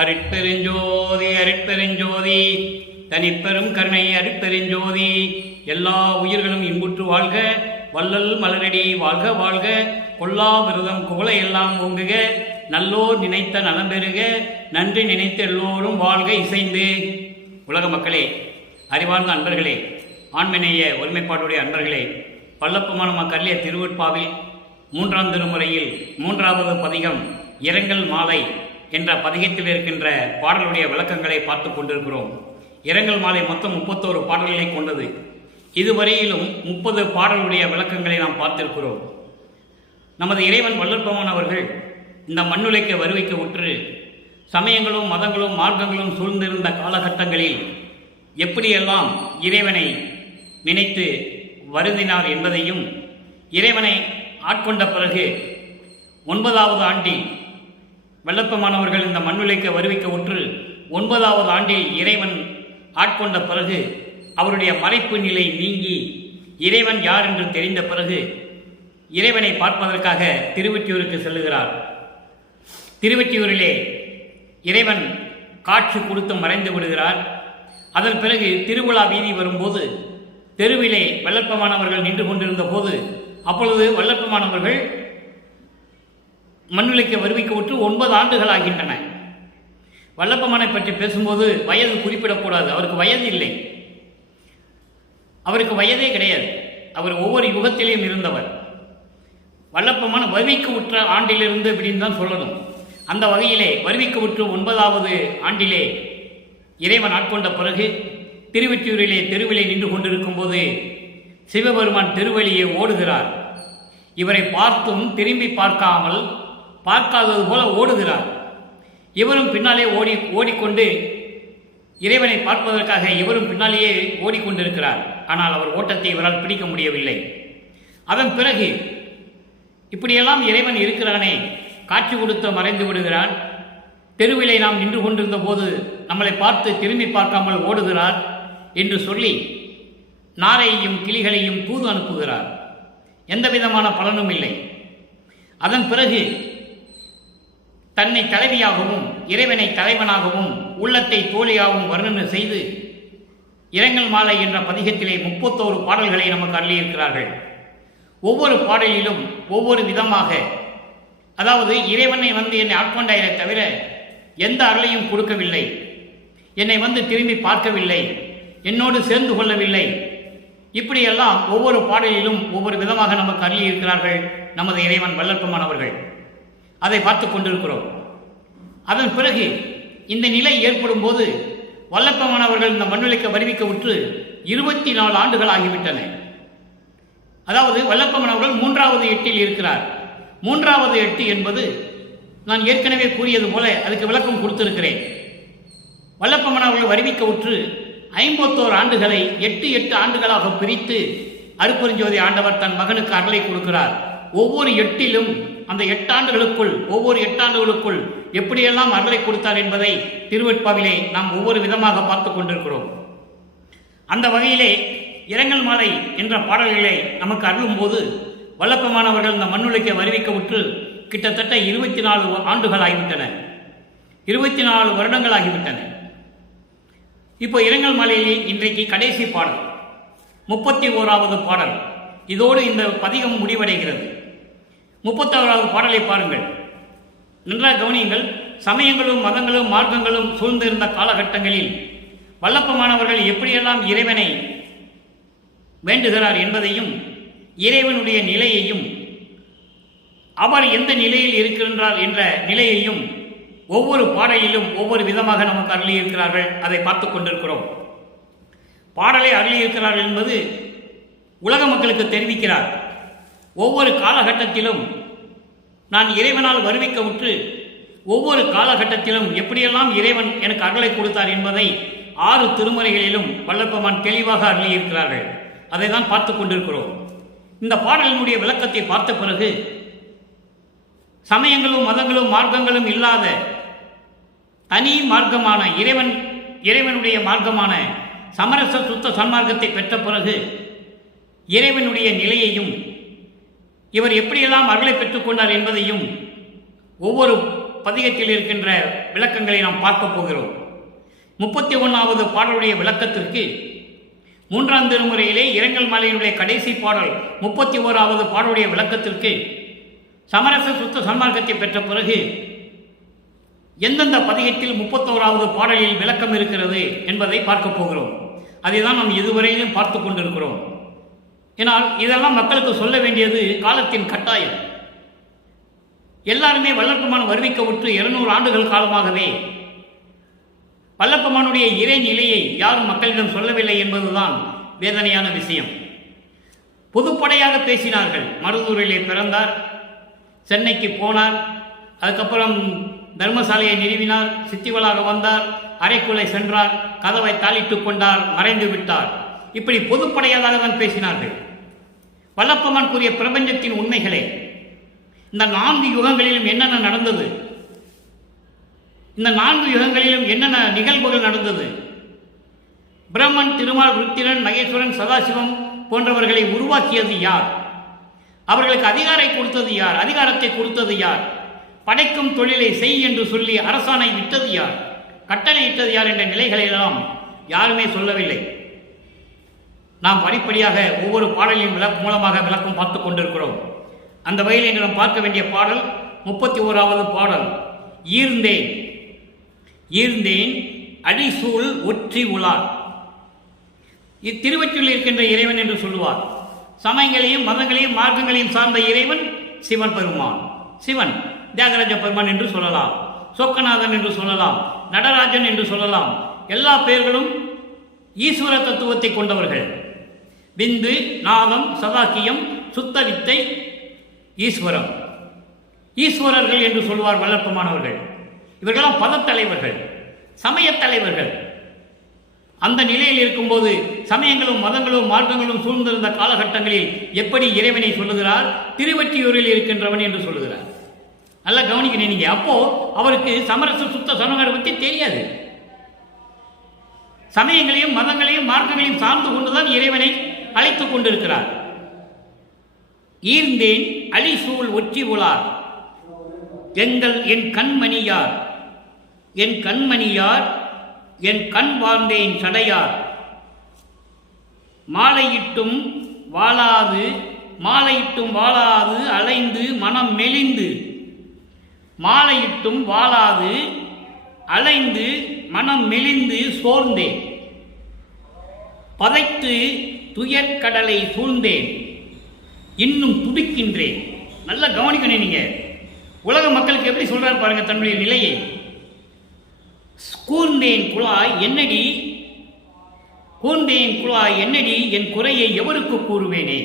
அருட்பெருஞ்சோதி அருட்பெருஞ்சோதி தனிப்பெரும் கருணை அருட்பெருஞ்சோதி. எல்லா உயிர்களும் இன்புற்று வாழ்க, வள்ளல் மலரடி வாழ்க வாழ்க, கொல்லா விரதம் குவளை எல்லாம் ஓங்குக, நல்லோர் நினைத்த நலம் பெறுக, நன்றி நினைத்த எல்லோரும் வாழ்க இசைந்து. உலக மக்களே, அறிவார்ந்த அன்பர்களே, ஆண்மநேய ஒருமைப்பாட்டுடைய அன்பர்களே, பல்லப்பமான கல்லிய திருவெட்பாவில் 3ஆம் திருமுறையில் 3வது பதிகம் இரங்கல் மாலை என்ற பதிகத்தில் இருக்கின்ற பாடலுடைய விளக்கங்களை பார்த்து கொண்டிருக்கிறோம். இரங்கல் மாலை மொத்தம் 31 பாடல்களை கொண்டது. இதுவரையிலும் 30 பாடலுடைய விளக்கங்களை நாம் பார்த்திருக்கிறோம். நமது இறைவன் வல்லற்பமான் அவர்கள் இந்த மண்ணுலைக்கு வருவிக்க உற்று சமயங்களும் மதங்களும் மார்க்கங்களும் சூழ்ந்திருந்த காலகட்டங்களில் எப்படியெல்லாம் இறைவனை நினைத்து வருந்தினார் என்பதையும், இறைவனை ஆட்கொண்ட பிறகு 9வது ஆண்டில் வல்லப்பமானவர்கள் இந்த மண்ணுலைக்கு வருவிக்க உற்று 9வது ஆண்டில் இறைவன் ஆட்கொண்ட பிறகு அவருடைய மறைப்பு நிலை நீங்கி இறைவன் யார் என்று தெரிந்த பிறகு இறைவனை பார்ப்பதற்காக திருவெற்றியூருக்கு செல்லுகிறார். திருவெற்றியூரிலே இறைவன் காட்சி கொடுத்து மறைந்து விடுகிறார். அதன் பிறகு திருவிழா வீதி வரும்போது தெருவிலே வல்லப்பமானவர்கள் நின்று கொண்டிருந்த போது, அப்பொழுது வல்லப்பமானவர்கள் மண்ணுலைக்கு வருவிக்க உற்று 9 ஆண்டுகள் ஆகின்றன. வல்லப்பமானை பற்றி பேசும்போது வயது குறிப்பிடக்கூடாது. அவருக்கு வயது இல்லை, அவருக்கு வயதே கிடையாது. அவர் ஒவ்வொரு யுகத்திலேயும் இருந்தவர். வல்லப்பமான வருவிக்க உற்ற ஆண்டிலிருந்து அப்படின்னு தான் சொல்லணும். அந்த வகையிலே வருவிக்க உற்று 9வது ஆண்டிலே இறைவன் ஆட்கொண்ட பிறகு திருவெற்றியூரிலே தெருவிலே நின்று கொண்டிருக்கும் போது சிவபெருமான் தெருவழியே ஓடுகிறார். இவரை பார்த்தும் திரும்பி பார்க்காதது போல ஓடுகிறார். இவரும் பின்னாலே ஓடிக்கொண்டு இறைவனை பார்ப்பதற்காக இவரும் பின்னாலேயே ஓடிக்கொண்டிருக்கிறார். ஆனால் அவர் ஓட்டத்தை இவரால் பிடிக்க முடியவில்லை. அதன் பிறகு இப்படியெல்லாம் இறைவன் இருக்கிறானே, காட்சி கொடுத்து மறைந்து விடுகிறான். தெருவிலே நாம் நின்று கொண்டிருந்த போது நம்மளை பார்த்து திரும்பி பார்க்காமல் ஓடுகிறார் என்று சொல்லி நாரையையும் கிளிகளையும் தூது அனுப்புகிறார். எந்த விதமான பலனும் இல்லை. அதன் பிறகு தன்னை தலைவியாகவும் இறைவனை தலைவனாகவும் உள்ளத்தை தோழியாகவும் வர்ணனை செய்து இரங்கல் மாலை என்ற பதிகத்திலே 31 பாடல்களை நமக்கு அள்ளியிருக்கிறார்கள். ஒவ்வொரு பாடலிலும் ஒவ்வொரு விதமாக, அதாவது இறைவனை என்னை ஆட்கொண்டாயிரை தவிர எந்த அருளையும் கொடுக்கவில்லை, என்னை திரும்பி பார்க்கவில்லை, என்னோடு சேர்ந்து கொள்ளவில்லை, இப்படியெல்லாம் ஒவ்வொரு பாடலிலும் ஒவ்வொரு விதமாக நமக்கு அள்ளியிருக்கிறார்கள் நமது இறைவன் வல்லற்பமானவர்கள். அதை பார்த்து கொண்டிருக்கிறோம். அதன் பிறகு இந்த நிலை ஏற்படும் போது வல்லப்பமானவர்கள் இந்த மண்ணுலைக்கு வருவிக்க உற்று 24 ஆண்டுகள் ஆகிவிட்டன. அதாவது வல்லப்பமானவர்கள் 3வது எட்டில் இருக்கிறார். 3வது எட்டு என்பது நான் ஏற்கனவே கூறியது போல அதுக்கு விளக்கம் கொடுத்திருக்கிறேன். வல்லப்பமானவர்கள் வருவிக்க உற்று 51 ஆண்டுகளை 8 ஆண்டுகளாக பிரித்து அருட்பெருஞ்சோதி ஆண்டவர் தன் மகனுக்கு அருளை கொடுக்கிறார். ஒவ்வொரு எட்டிலும் அந்த 8 ஆண்டுகளுக்குள் ஒவ்வொரு 8 ஆண்டுகளுக்குள் எப்படியெல்லாம் அருளை கொடுத்தார் என்பதை திருவெட்பாவிலே நாம் ஒவ்வொரு விதமாக பார்த்து கொண்டிருக்கிறோம். அந்த வகையிலே இரங்கல் மாலை என்ற பாடல்களை நமக்கு அருளும் போது வல்லப்பமானவர்கள் இந்த மண்ணுலைக்கு வருவிக்க உற்று கிட்டத்தட்ட 24 ஆண்டுகள் ஆகிவிட்டன. 24 வருடங்கள் ஆகிவிட்டன. இப்போ இரங்கல் மாலையிலே இன்றைக்கு கடைசி பாடல் 31வது பாடல். இதோடு இந்த பதிகம் முடிவடைகிறது. 31வது பாடலை பாருங்கள், நன்றாக கவனியுங்கள். சமயங்களும் மதங்களும் மார்க்கங்களும் சூழ்ந்திருந்த காலகட்டங்களில் வல்லப்பமானவர்கள் எப்படியெல்லாம் இறைவனை வேண்டுகிறார் என்பதையும், இறைவனுடைய நிலையையும், அவர் எந்த நிலையில் இருக்கின்றார் என்ற நிலையையும் ஒவ்வொரு பாடலிலும் ஒவ்வொரு விதமாக நமக்கு அருளியிருக்கிறார்கள். அதை பார்த்து கொண்டிருக்கிறோம். பாடலை அருளியிருக்கிறார்கள் என்பது உலக மக்களுக்கு தெரிவிக்கிறார். ஒவ்வொரு காலகட்டத்திலும் நான் இறைவனால் வருவிக்க உற்று ஒவ்வொரு காலகட்டத்திலும் எப்படியெல்லாம் இறைவன் எனக்கு அருளை கொடுத்தார் என்பதை 6 திருமுறைகளிலும் வல்லப்பமான் தெளிவாக அருளியிருக்கிறார்கள். அதை தான் பார்த்து கொண்டிருக்கிறோம். இந்த பாடலினுடைய விளக்கத்தை பார்த்த பிறகு சமயங்களும் மதங்களும் மார்க்கங்களும் இல்லாத தனி மார்க்கமான இறைவனுடைய மார்க்கமான சமரச சுத்த சன்மார்க்கத்தை பெற்ற பிறகு இறைவனுடைய நிலையையும் இவர் எப்படியெல்லாம் அருளை பெற்றுக்கொண்டார் என்பதையும் ஒவ்வொரு பதிகத்தில் இருக்கின்ற விளக்கங்களை நாம் பார்க்க போகிறோம். 31வது பாடலுடைய விளக்கத்திற்கு 3ஆம் திருமுறையிலே இரங்கல் மாலையினுடைய கடைசி பாடல் 31வது பாடலுடைய விளக்கத்திற்கு சமரச சுத்த சன்மார்க்கத்தை பெற்ற பிறகு எந்தெந்த பதிகத்தில் 31வது பாடலில் விளக்கம் இருக்கிறது என்பதை பார்க்க போகிறோம். அதை தான் நாம் இதுவரையிலும் பார்த்து கொண்டிருக்கிறோம். ஏனால் இதெல்லாம் மக்களுக்கு சொல்ல வேண்டியது காலத்தின் கட்டாயம். எல்லாருமே வல்லற்பெருமான் வருவிக்க உற்று 200 ஆண்டுகள் காலமாகவே வல்லற்பெருமானுடைய இறை நிலையை யாரும் மக்களிடம் சொல்லவில்லை என்பதுதான் வேதனையான விஷயம். பொதுப்படையாக பேசினார்கள். மருதூரிலே பிறந்தார், சென்னைக்கு போனார், அதுக்கப்புறம் தர்மசாலையை நிறுவினார், சித்திவளாக வந்தார், அறைக்குள்ளே சென்றார், கதவை தாளிட்டுக் கொண்டார், மறைந்து விட்டார். இப்படி பொதுப்படையாக தான் பேசினார்கள். வல்லற்பெருமான் கூறிய பிரபஞ்சத்தின் உண்மைகளே, இந்த 4 யுகங்களிலும் என்னென்ன நடந்தது, இந்த 4 யுகங்களிலும் என்னென்ன நிகழ்வுகள் நடந்தது, பிரம்மன், திருமால், ருத்திரன், மகேஸ்வரன், சதாசிவம் போன்றவர்களை உருவாக்கியது யார், அவர்களுக்கு அதிகாரத்தை கொடுத்தது யார், படைக்கும் தொழிலை செய் என்று சொல்லி அரசாணை விட்டது யார், கட்டளை இட்டது யார் என்ற நிலைகளெல்லாம் யாருமே சொல்லவில்லை. நாம் படிப்படியாக ஒவ்வொரு பாடலின் மூலமாக விளக்கம் பார்த்து கொண்டிருக்கிறோம். அந்த வகையில் இன்று நாம் பார்க்க வேண்டிய பாடல் 31வது பாடல். ஈர்ந்தேன் அடிசூழ் ஒற்றி உலார். இத்திருவற்றில் இருக்கின்ற இறைவன் என்று சொல்லுவார். சமயங்களையும் மதங்களையும் மார்க்கங்களையும் சார்ந்த இறைவன் சிவன் பெருமான். சிவன் தியாகராஜ பெருமான் என்று சொல்லலாம், சொக்கநாதன் என்று சொல்லலாம், நடராஜன் என்று சொல்லலாம். எல்லா பெயர்களும் ஈஸ்வர தத்துவத்தை கொண்டவர்கள். விந்து, நாதம், சதாக்கியம், சுத்த வித்தை, ஈஸ்வரம், ஈஸ்வரர்கள் என்று சொல்வார் வல்லற்பெருமானவர்கள். இவர்களெல்லாம் பதத்தலைவர்கள், சமயத் தலைவர்கள். அந்த நிலையில் இருக்கும்போது சமயங்களும் மதங்களும் மார்க்கங்களும் சூழ்ந்திருந்த காலகட்டங்களில் எப்படி இறைவனை சொல்லுகிறார்? திருவொற்றியூரில் இருக்கின்றவன் என்று சொல்லுகிறார். நல்லா கவனிக்கணும் நீங்க. அப்போ அவருக்கு சமரச சுத்த சன்மார்க்கத்தை பற்றி தெரியாது. சமயங்களையும் மதங்களையும் மார்க்கங்களையும் சார்ந்து கொண்டுதான் இறைவனை அழைத்துக் கொண்டிருக்கிறார். ஈர்ந்தேன் அலிசூழ் ஒற்றி உலார். என் கண்மணியார், என் கண்மணியார், என் கண் வாழ்ந்தேன் சடையார். மாலையிட்டும் வாழாது அலைந்து மனம் மெலிந்து. மாலையிட்டும் வாழாது அலைந்து மனம் மெலிந்து சோர்ந்தேன். பதைத்து துயர்கடலை சூழ்ந்தேன், இன்னும் துடிக்கின்றேன். நல்லா கவனிக்கணும் நீங்க. உலக மக்களுக்கு எப்படி சொல்றாரு பாருங்க தன்னுடைய நிலையை. கூர்ந்தேன் குழாய் என்னடி, என் குறையை எவருக்கு கூறுவேனே.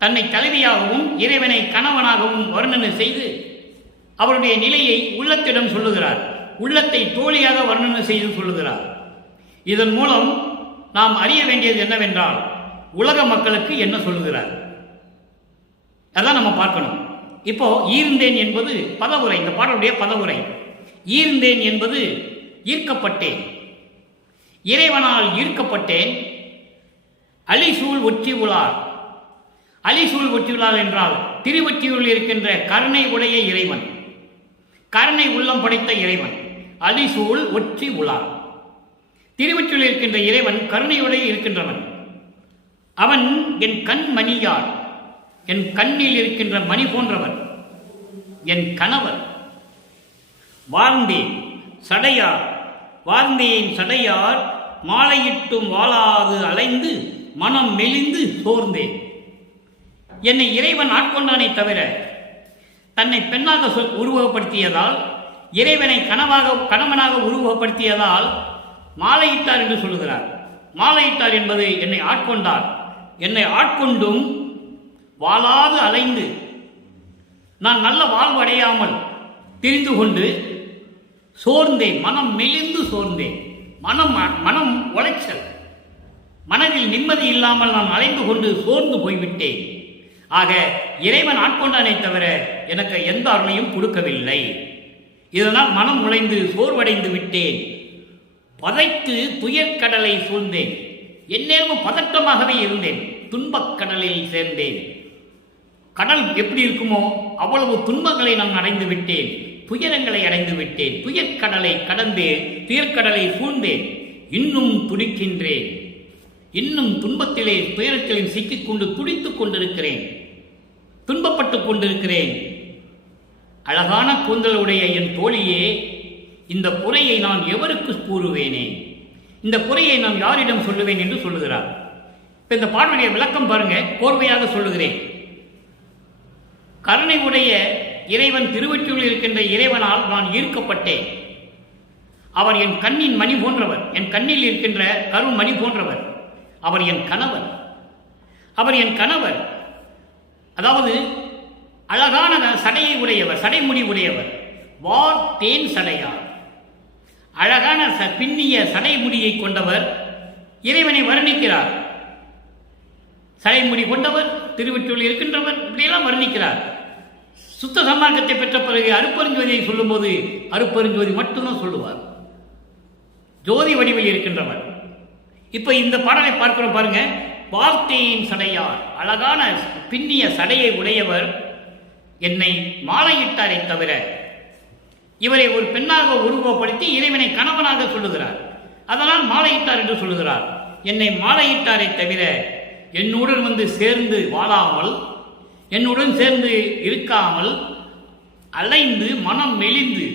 தன்னை தலைவியாகவும் இறைவனை கணவனாகவும் வர்ணனை செய்து அவருடைய நிலையை உள்ளத்திடம் சொல்லுகிறார். உள்ளத்தை தோழியாக வர்ணனை செய்து சொல்லுகிறார். இதன் மூலம் நாம் அறிய வேண்டியது என்னவென்றால் உலக மக்களுக்கு என்ன சொல்லுகிறார், அதான் நம்ம பார்க்கணும். இப்போ ஈர்ந்தேன் என்பது பதவுரை, இந்த பாடலுடைய பதவுரை. ஈர்ந்தேன் என்பது ஈர்க்கப்பட்டேன், இறைவனால் ஈர்க்கப்பட்டேன். அலிசூழ் ஒற்றி உலார். அலிசூழ் ஒற்றி உலார் என்றால் திருவொற்றியூரில் இருக்கின்ற கருணை உடைய இறைவன், கருணை உள்ளம் படைத்த இறைவன். அலிசூழ் ஒற்றி உலார். திருவொற்றியூரில் இருக்கின்ற இறைவன் கருணையுடைய இருக்கின்றவன். அவன் என் கண்மணியார், என் கண்ணில் இருக்கின்ற மணி போன்றவன், என் கணவர். வாழ்ந்தேன் சடையார், மாலையிட்டும் வாழாது அலைந்து மனம் மெலிந்து சோர்ந்தேன். என்னை இறைவன் ஆட்கொண்டானே தவிர தன்னை பெண்ணாக உருவகப்படுத்தியதால், இறைவனை கணவனாக உருவகப்படுத்தியதால் மாலையிட்டார் என்று சொல்லுகிறார். மாலையிட்டார் என்பது என்னை ஆட்கொண்டார். என்னை ஆட்கொண்டும் வாழாது அலைந்து, நான் நல்ல வாழ்வு அடையாமல் தெரிந்து கொண்டு சோர்ந்தேன், மனம் மெலிந்து சோர்ந்தேன். மனம் உளைச்சல், மனதில் நிம்மதி இல்லாமல் நான் அலைந்து கொண்டு சோர்ந்து போய்விட்டேன். ஆக இறைவன் ஆட்கொண்டானே தவிர எனக்கு எந்த அருளையும் கொடுக்கவில்லை. இதனால் மனம் உழைந்து சோர்வடைந்து விட்டேன். பதைத்து துயர்கடலை சூழ்ந்தேன். எந்நேரமும் பதட்டமாகவே இருந்தேன். துன்பக் கடலில் சேர்ந்தேன். கடல் எப்படி இருக்குமோ அவ்வளவு துன்பங்களை நான் அடைந்து விட்டேன், துயரங்களை அடைந்து விட்டேன். துயர்கடலை கடந்தேன், துயர்கடலை சூழ்ந்தேன். இன்னும் துடிக்கின்றேன், இன்னும் துன்பத்திலே துயரத்திலும் சிக்கிக்கொண்டு துடித்துக் கொண்டிருக்கிறேன், துன்பப்பட்டுக் கொண்டிருக்கிறேன். அழகான கூந்தலுடைய என் தோழியே, இந்த குறையை நான் எவருக்கு கூறுவேனே, இந்த குறையை நான் யாரிடம் சொல்லுவேன் என்று சொல்லுகிறார். இப்ப இந்த பாடலுடைய விளக்கம் பாருங்க, கோர்வையாக சொல்லுகிறேன். கருணை உடைய இறைவன் திருவொற்றியூரில் இருக்கின்ற இறைவனால் நான் ஈர்க்கப்பட்டேன். அவர் என் கண்ணின் மணி போன்றவர், என் கண்ணில் இருக்கின்ற கரும் மணி போன்றவர். அவர் என் கணவர், அவர் என் கணவர். அதாவது அழகான சடையை உடையவர், சடைமுடி உடையவர், வார் தேன் சடையார். அழகான பின்னிய சடைமுடியை கொண்டவர் இறைவனை வர்ணிக்கிறார். சடைமுடி கொண்டவர், திருவொற்றியூரில் இருக்கின்றவர், இப்படியெல்லாம் வர்ணிக்கிறார். சுத்த சன்மார்க்கத்தை பெற்ற பிறகு அருப்பெருஞ்சோதியை சொல்லும்போது அருப்பெருஞ்சோதி மட்டும்தான் சொல்லுவார், ஜோதி வடிவில் இருக்கின்றவர். இப்ப இந்த பாடலை பார்க்கிறோம் பாருங்க. வார்த்தையின் சடையார், அழகான பின்னிய சடையை உடையவர் என்னை மாலையிட்டாரை தவிர, இவரை ஒரு பெண்ணாக உருவப்படுத்தி இறைவனை கணவனாக சொல்லுகிறார். அதனால் மாலையிட்டார் என்று சொல்லுகிறார். என்னை மாலையிட்டாரை தவிர என்னுடன் வந்து சேர்ந்து வாழாமல், என்னுடன் சேர்ந்து இருக்காமல், அலைந்து மனம் மெலிந்து,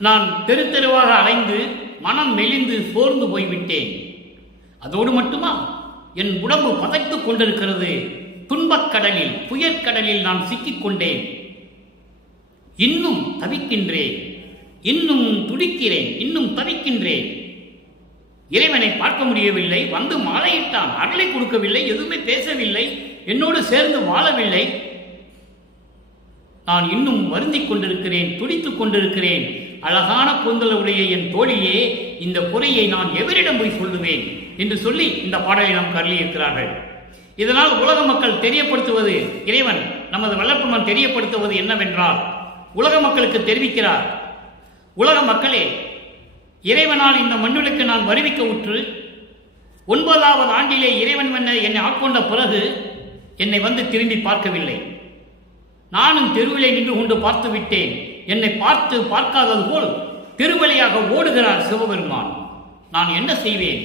நான் தெரு தெருவாக அலைந்து மனம் மெலிந்து சோர்ந்து போய்விட்டேன். அதோடு மட்டுமா, என் உடம்பு பதைத்துக் கொண்டிருக்கிறது. துன்பக்கடலில், புயற்கடலில் நான் சிக்கிக்கொண்டேன். இன்னும் தவிக்கின்றேன், இன்னும் துடிக்கிறேன், இன்னும் தவிக்கின்றேன். இறைவனை பார்க்க முடியவில்லை, வந்து மாலையிட்டான், அருளை கொடுக்கவில்லை, எதுவுமே பேசவில்லை, என்னோடு சேர்ந்து வாழவில்லை. நான் இன்னும் வருந்திக் கொண்டிருக்கிறேன், துடித்துக் கொண்டிருக்கிறேன். அழகான கூந்தலுடைய என் தோழியே, இந்த குறையை நான் எவரிடம் போய் சொல்லுவேன் என்று சொல்லி இந்த பாடலை நாம் கருளியிருக்கிறார்கள். இதனால் உலக மக்கள் தெரியப்படுத்துவது, இறைவன் நமது வல்லற்பெருமான் தெரியப்படுத்துவது என்னவென்றால், உலக மக்களுக்கு தெரிவிக்கிறார், உலக மக்களே, இறைவனால் இந்த மண்ணுக்கு நான் வருவிக்க உற்று 9வது ஆண்டிலே இறைவன் என்னை ஆட்கொண்ட பிறகு என்னை வந்து திரும்பி பார்க்கவில்லை. நானும் தெருவிலே நின்று கொண்டு பார்த்து விட்டேன். என்னை பார்த்து பார்க்காதது போல் தெருவழியாக ஓடுகிறார் சிவபெருமான். நான் என்ன செய்வேன்?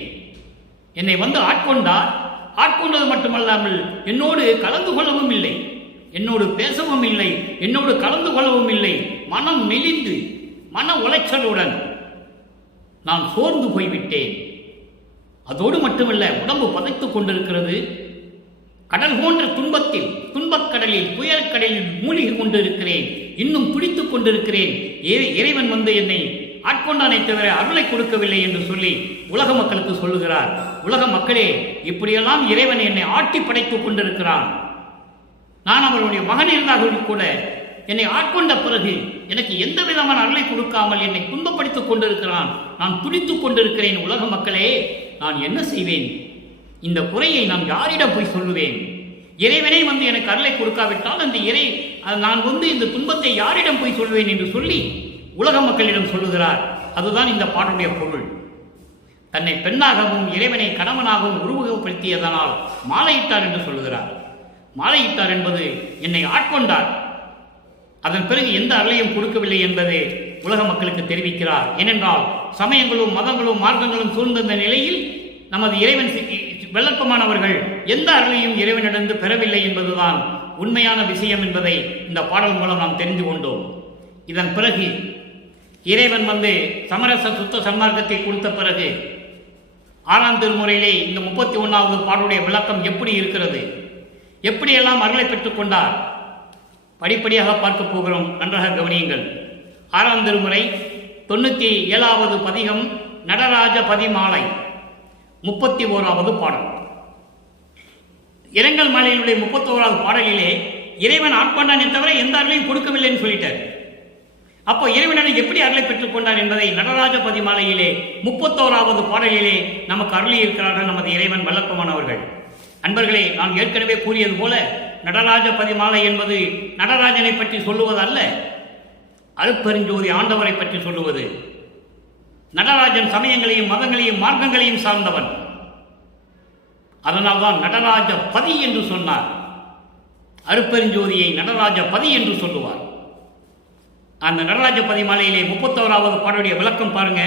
என்னை வந்து ஆட்கொண்டார். ஆட்கொண்டது மட்டுமல்லாமல் என்னோடு கலந்து கொள்ளவும் இல்லை, என்னோடு பேசவும் இல்லை, என்னோடு கலந்து கொள்ளவும் இல்லை. மனம் மெலிந்து மன உளைச்சலுடன் நான் சோர்ந்து போய்விட்டேன். அதோடு மட்டுமல்ல, உடம்பு பதைத்துக் கொண்டிருக்கிறது. கடல் போன்ற துன்பத்தில், துன்பக்கடலில், துயரக்கடலில் மூழ்கி கொண்டிருக்கிறேன். இன்னும் துடித்துக் கொண்டிருக்கிறேன். இறைவன் வந்து என்னை ஆட்கொண்டானை தவிர அருளை கொடுக்கவில்லை என்று சொல்லி உலக மக்களுக்கு சொல்லுகிறார். உலக மக்களே, இப்படியெல்லாம் இறைவன் என்னை ஆட்டி படைத்துக் கொண்டிருக்கிறான். நான் அவருடைய மகன் இருந்தாலும் கூட என்னை ஆட்கொண்ட பிறகு எனக்கு எந்த விதமான அருளை கொடுக்காமல் என்னை துன்பப்படுத்திக் கொண்டிருக்கிறான். நான் துடித்துக் கொண்டிருக்கிறேன். உலக மக்களே, நான் என்ன செய்வேன்? இந்த குறையை நான் யாரிடம் போய் சொல்லுவேன்? இறைவனை வந்து எனக்கு அருளை கொடுக்காவிட்டால் நான் வந்து இந்த துன்பத்தை யாரிடம் போய் சொல்வேன் என்று சொல்லி உலக மக்களிடம் சொல்லுகிறார். அதுதான் இந்த பாடலுடைய பொருள். தன்னை பெண்ணாகவும் இறைவனை கணவனாகவும் உருவகப்படுத்தியதனால் மாலையிட்டார் என்று சொல்லுகிறார். மாலையிட்டார் என்பது என்னை ஆட்கொண்டார், அதன் பிறகு எந்த அருளையும் கொடுக்கவில்லை என்பதை உலக மக்களுக்கு தெரிவிக்கிறார். ஏனென்றால் சமயங்களும் மதங்களும் மார்க்கங்களும் சூழ்ந்த நிலையில் நமது இறைவன் வெள்ளப்பமானவர்கள் எந்த அருளையும் இறைவனிடந்து பெறவில்லை என்பதுதான் உண்மையான விஷயம் என்பதை இந்த பாடல் மூலம் நாம் தெரிந்து கொண்டோம். இதன் பிறகு இறைவன் வந்து சமரச சுத்த சன்மார்க்கத்தை கொடுத்த பிறகு 6ஆம் திருமுறையிலே இந்த 31வது பாடலுடைய விளக்கம் எப்படி இருக்கிறது, எப்படியெல்லாம் அருளை பெற்றுக் கொண்டார், படிப்படியாக பார்க்க போகிறோம். நன்றாக கவனியுங்கள். 6ஆம் திருமுறை 97வது பதிகம், நடராஜ பதிமாலை, 31வது பாடல். இரங்கல் மாலையினுடைய 31வது பாடலிலே இறைவன் ஆட்கொண்டானே தவிர எந்த அருளையும் கொடுக்கவில்லைன்னு சொல்லிட்டார். அப்போ இறைவனை எப்படி அருளை பெற்றுக் கொண்டார் என்பதை நடராஜ பதிமாலையிலே 31வது பாடலிலே நமக்கு அருளி இருக்கிறார்கள் நமது இறைவன் வல்லப்பமானவர்கள். அன்பர்களே, நான் ஏற்கனவே கூறியது போல நடராஜ பதிமாலை என்பது நடராஜனை பற்றி சொல்லுவது அல்ல, அருட்பெருஞ்சோதி ஆண்டவரை பற்றி சொல்லுவது. நடராஜன் சமயங்களையும் மதங்களையும் மார்க்கங்களையும் சார்ந்தவன். அதனால்தான் நடராஜ பதி என்று சொன்னார். அருப்பெருஞ்சோதியை நடராஜ பதி என்று சொல்லுவார். அந்த நடராஜ பதி மாலையிலே 31வது பாடலுடைய விளக்கம் பாருங்க.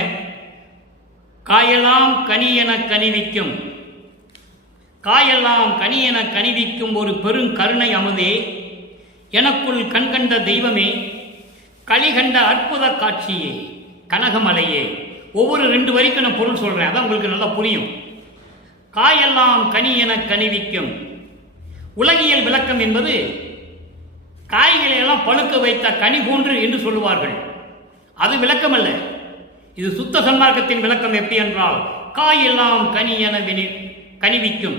காயெல்லாம் கனியென கனிவிக்கும், காயெல்லாம் கனியென கனிவிக்கும் ஒரு பெருங்கருணை அமுதே, எனக்குள் கண்கண்ட தெய்வமே, களிகண்ட அற்புத காட்சியே, கனகமலையே. ஒவ்வொரு 2 வரிக்கு நான் பொருள் சொல்றேன், அதான் உங்களுக்கு நல்லா புரியும். காயெல்லாம் கனியென கனிவிக்கும். உலகியல் விளக்கம் என்பது காய்களை எல்லாம் பழுக்க வைத்த கனி போன்று என்று சொல்லுவார்கள். அது விளக்கம் அல்ல. இது சுத்த சன்மார்க்கத்தின் விளக்கம். எப்படி என்றால், காயெல்லாம் கனி என கனிவிக்கும்.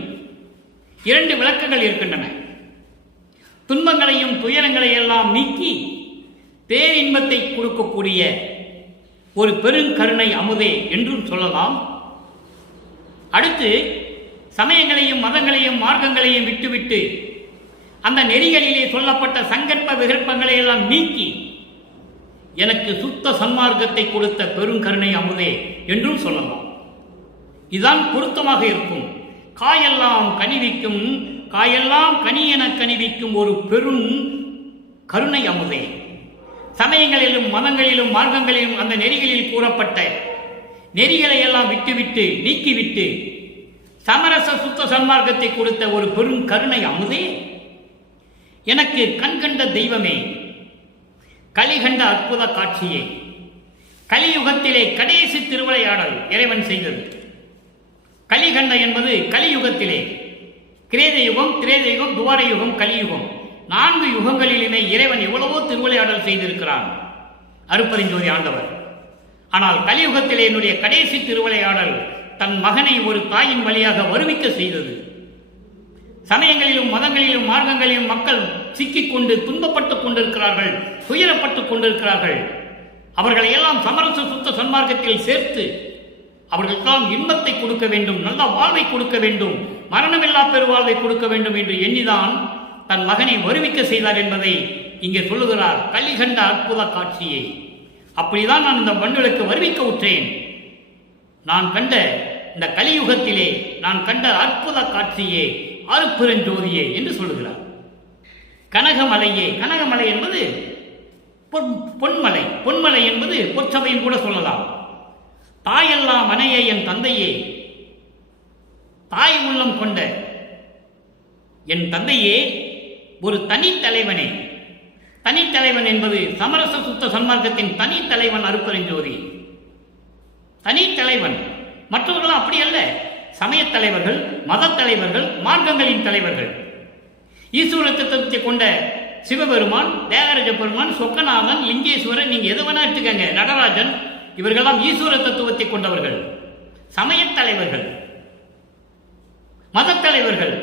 2 விளக்கங்கள் இருக்கின்றன. துன்பங்களையும் துயரங்களை எல்லாம் நீக்கி பேரின்பத்தை கொடுக்கக்கூடிய ஒரு பெருங்கருணை அமுதே என்றும் சொல்லலாம். அடுத்து, சமயங்களையும் மதங்களையும் மார்க்கங்களையும் விட்டுவிட்டு அந்த நெறிகளிலே சொல்லப்பட்ட சங்கற்ப விகற்பங்களை எல்லாம் நீக்கி எனக்கு சுத்த சன்மார்க்கத்தை கொடுத்த பெருங்கருணை அமுதே என்றும் சொல்லலாம். இதுதான் பொருத்தமாக இருக்கும். காயெல்லாம் கனிவிக்கும், காயெல்லாம் கனி என கனிவிக்கும் ஒரு பெரும் கருணை அமுதே. சமயங்களிலும் மதங்களிலும் மார்க்கங்களிலும் அந்த நெறிகளில் கூறப்பட்ட நெறிகளை எல்லாம் விட்டுவிட்டு நீக்கிவிட்டு சமரச சுத்த சன்மார்க்கத்தை கொடுத்த ஒரு பெரும் கருணை அமுதே, எனக்கு கண்கண்ட தெய்வமே, கலிகண்ட அற்புத காட்சியே. கலியுகத்திலே கடைசி திருவிளையாடல் இறைவன் செய்தது. கலிகண்ட என்பது கலியுகத்திலே, கிரேத யுகம், திரேத யுகம், துவார யுகம், கலியுகம், 4 யுகங்களிலுமே இறைவன் எவ்வளவோ திருவிளையாடல் செய்திருக்கிறான் அருப்பெருஞ்சோதி ஆண்டவர். ஆனால் கலியுகத்திலே என்னுடைய கடைசி திருவிளையாடல் தன் மகனை ஒரு தாயின் வழியாக வருவிக்க செய்தது. சமயங்களிலும் மதங்களிலும் மார்க்கங்களிலும் மக்கள் சிக்கிக்கொண்டு துன்பப்பட்டுக் கொண்டிருக்கிறார்கள், துயரப்பட்டுக் கொண்டிருக்கிறார்கள். அவர்களை எல்லாம் சமரச சுத்த சன்மார்க்கத்தில் சேர்த்து அவர்களுக்கெல்லாம் இன்பத்தை கொடுக்க வேண்டும், நல்ல வாழ்வை கொடுக்க வேண்டும், மரணமில்லா பெருவாழ்வை கொடுக்க வேண்டும் என்று எண்ணிதான் தன் மகனை வருவிக்க செய்தார் என்பதை இங்கே சொல்லுகிறார். கலிகண்ட அற்புத காட்சியே. அப்படிதான் நான் இந்த மண்ணுக்கு வருவிக்க உற்றேன். நான் கண்ட இந்த கலியுகத்திலே நான் கண்ட அற்புத காட்சியே, அருப்பெருஞ்சோதியே என்று சொல்லுகிறார். கனகமலையே. கனகமலை என்பது பொன்மலை. பொன்மலை என்பது பொற்சபையும் கூட சொல்லலாம். தாயெல்லாம் அணைய என் தந்தையே, தாய் உள்ளம் கொண்ட என் தந்தையே, ஒரு தனித்தலைவனே. தனித்தலைவன் என்பது சமரச சுத்த சன்மார்க்கத்தின் தனித்தலைவன் அருப்பெருஞ்சோதி. தனித்தலைவன். மற்றவர்களும் அப்படி அல்ல. சமயத் தலைவர்கள், மத தலைவர்கள், மார்க்கங்களின் தலைவர்கள். ஈஸ்வர தத்துவத்தை கொண்ட சிவபெருமான், தேவராஜ பெருமான், சொக்கநாதன், லிங்கேஸ்வரன், நீங்க எது வேணா எடுத்துக்கங்க, நடராஜன், இவர்களெல்லாம் ஈஸ்வர தத்துவத்தை கொண்டவர்கள், சமயத் தலைவர்கள். மத தலைவர்கள்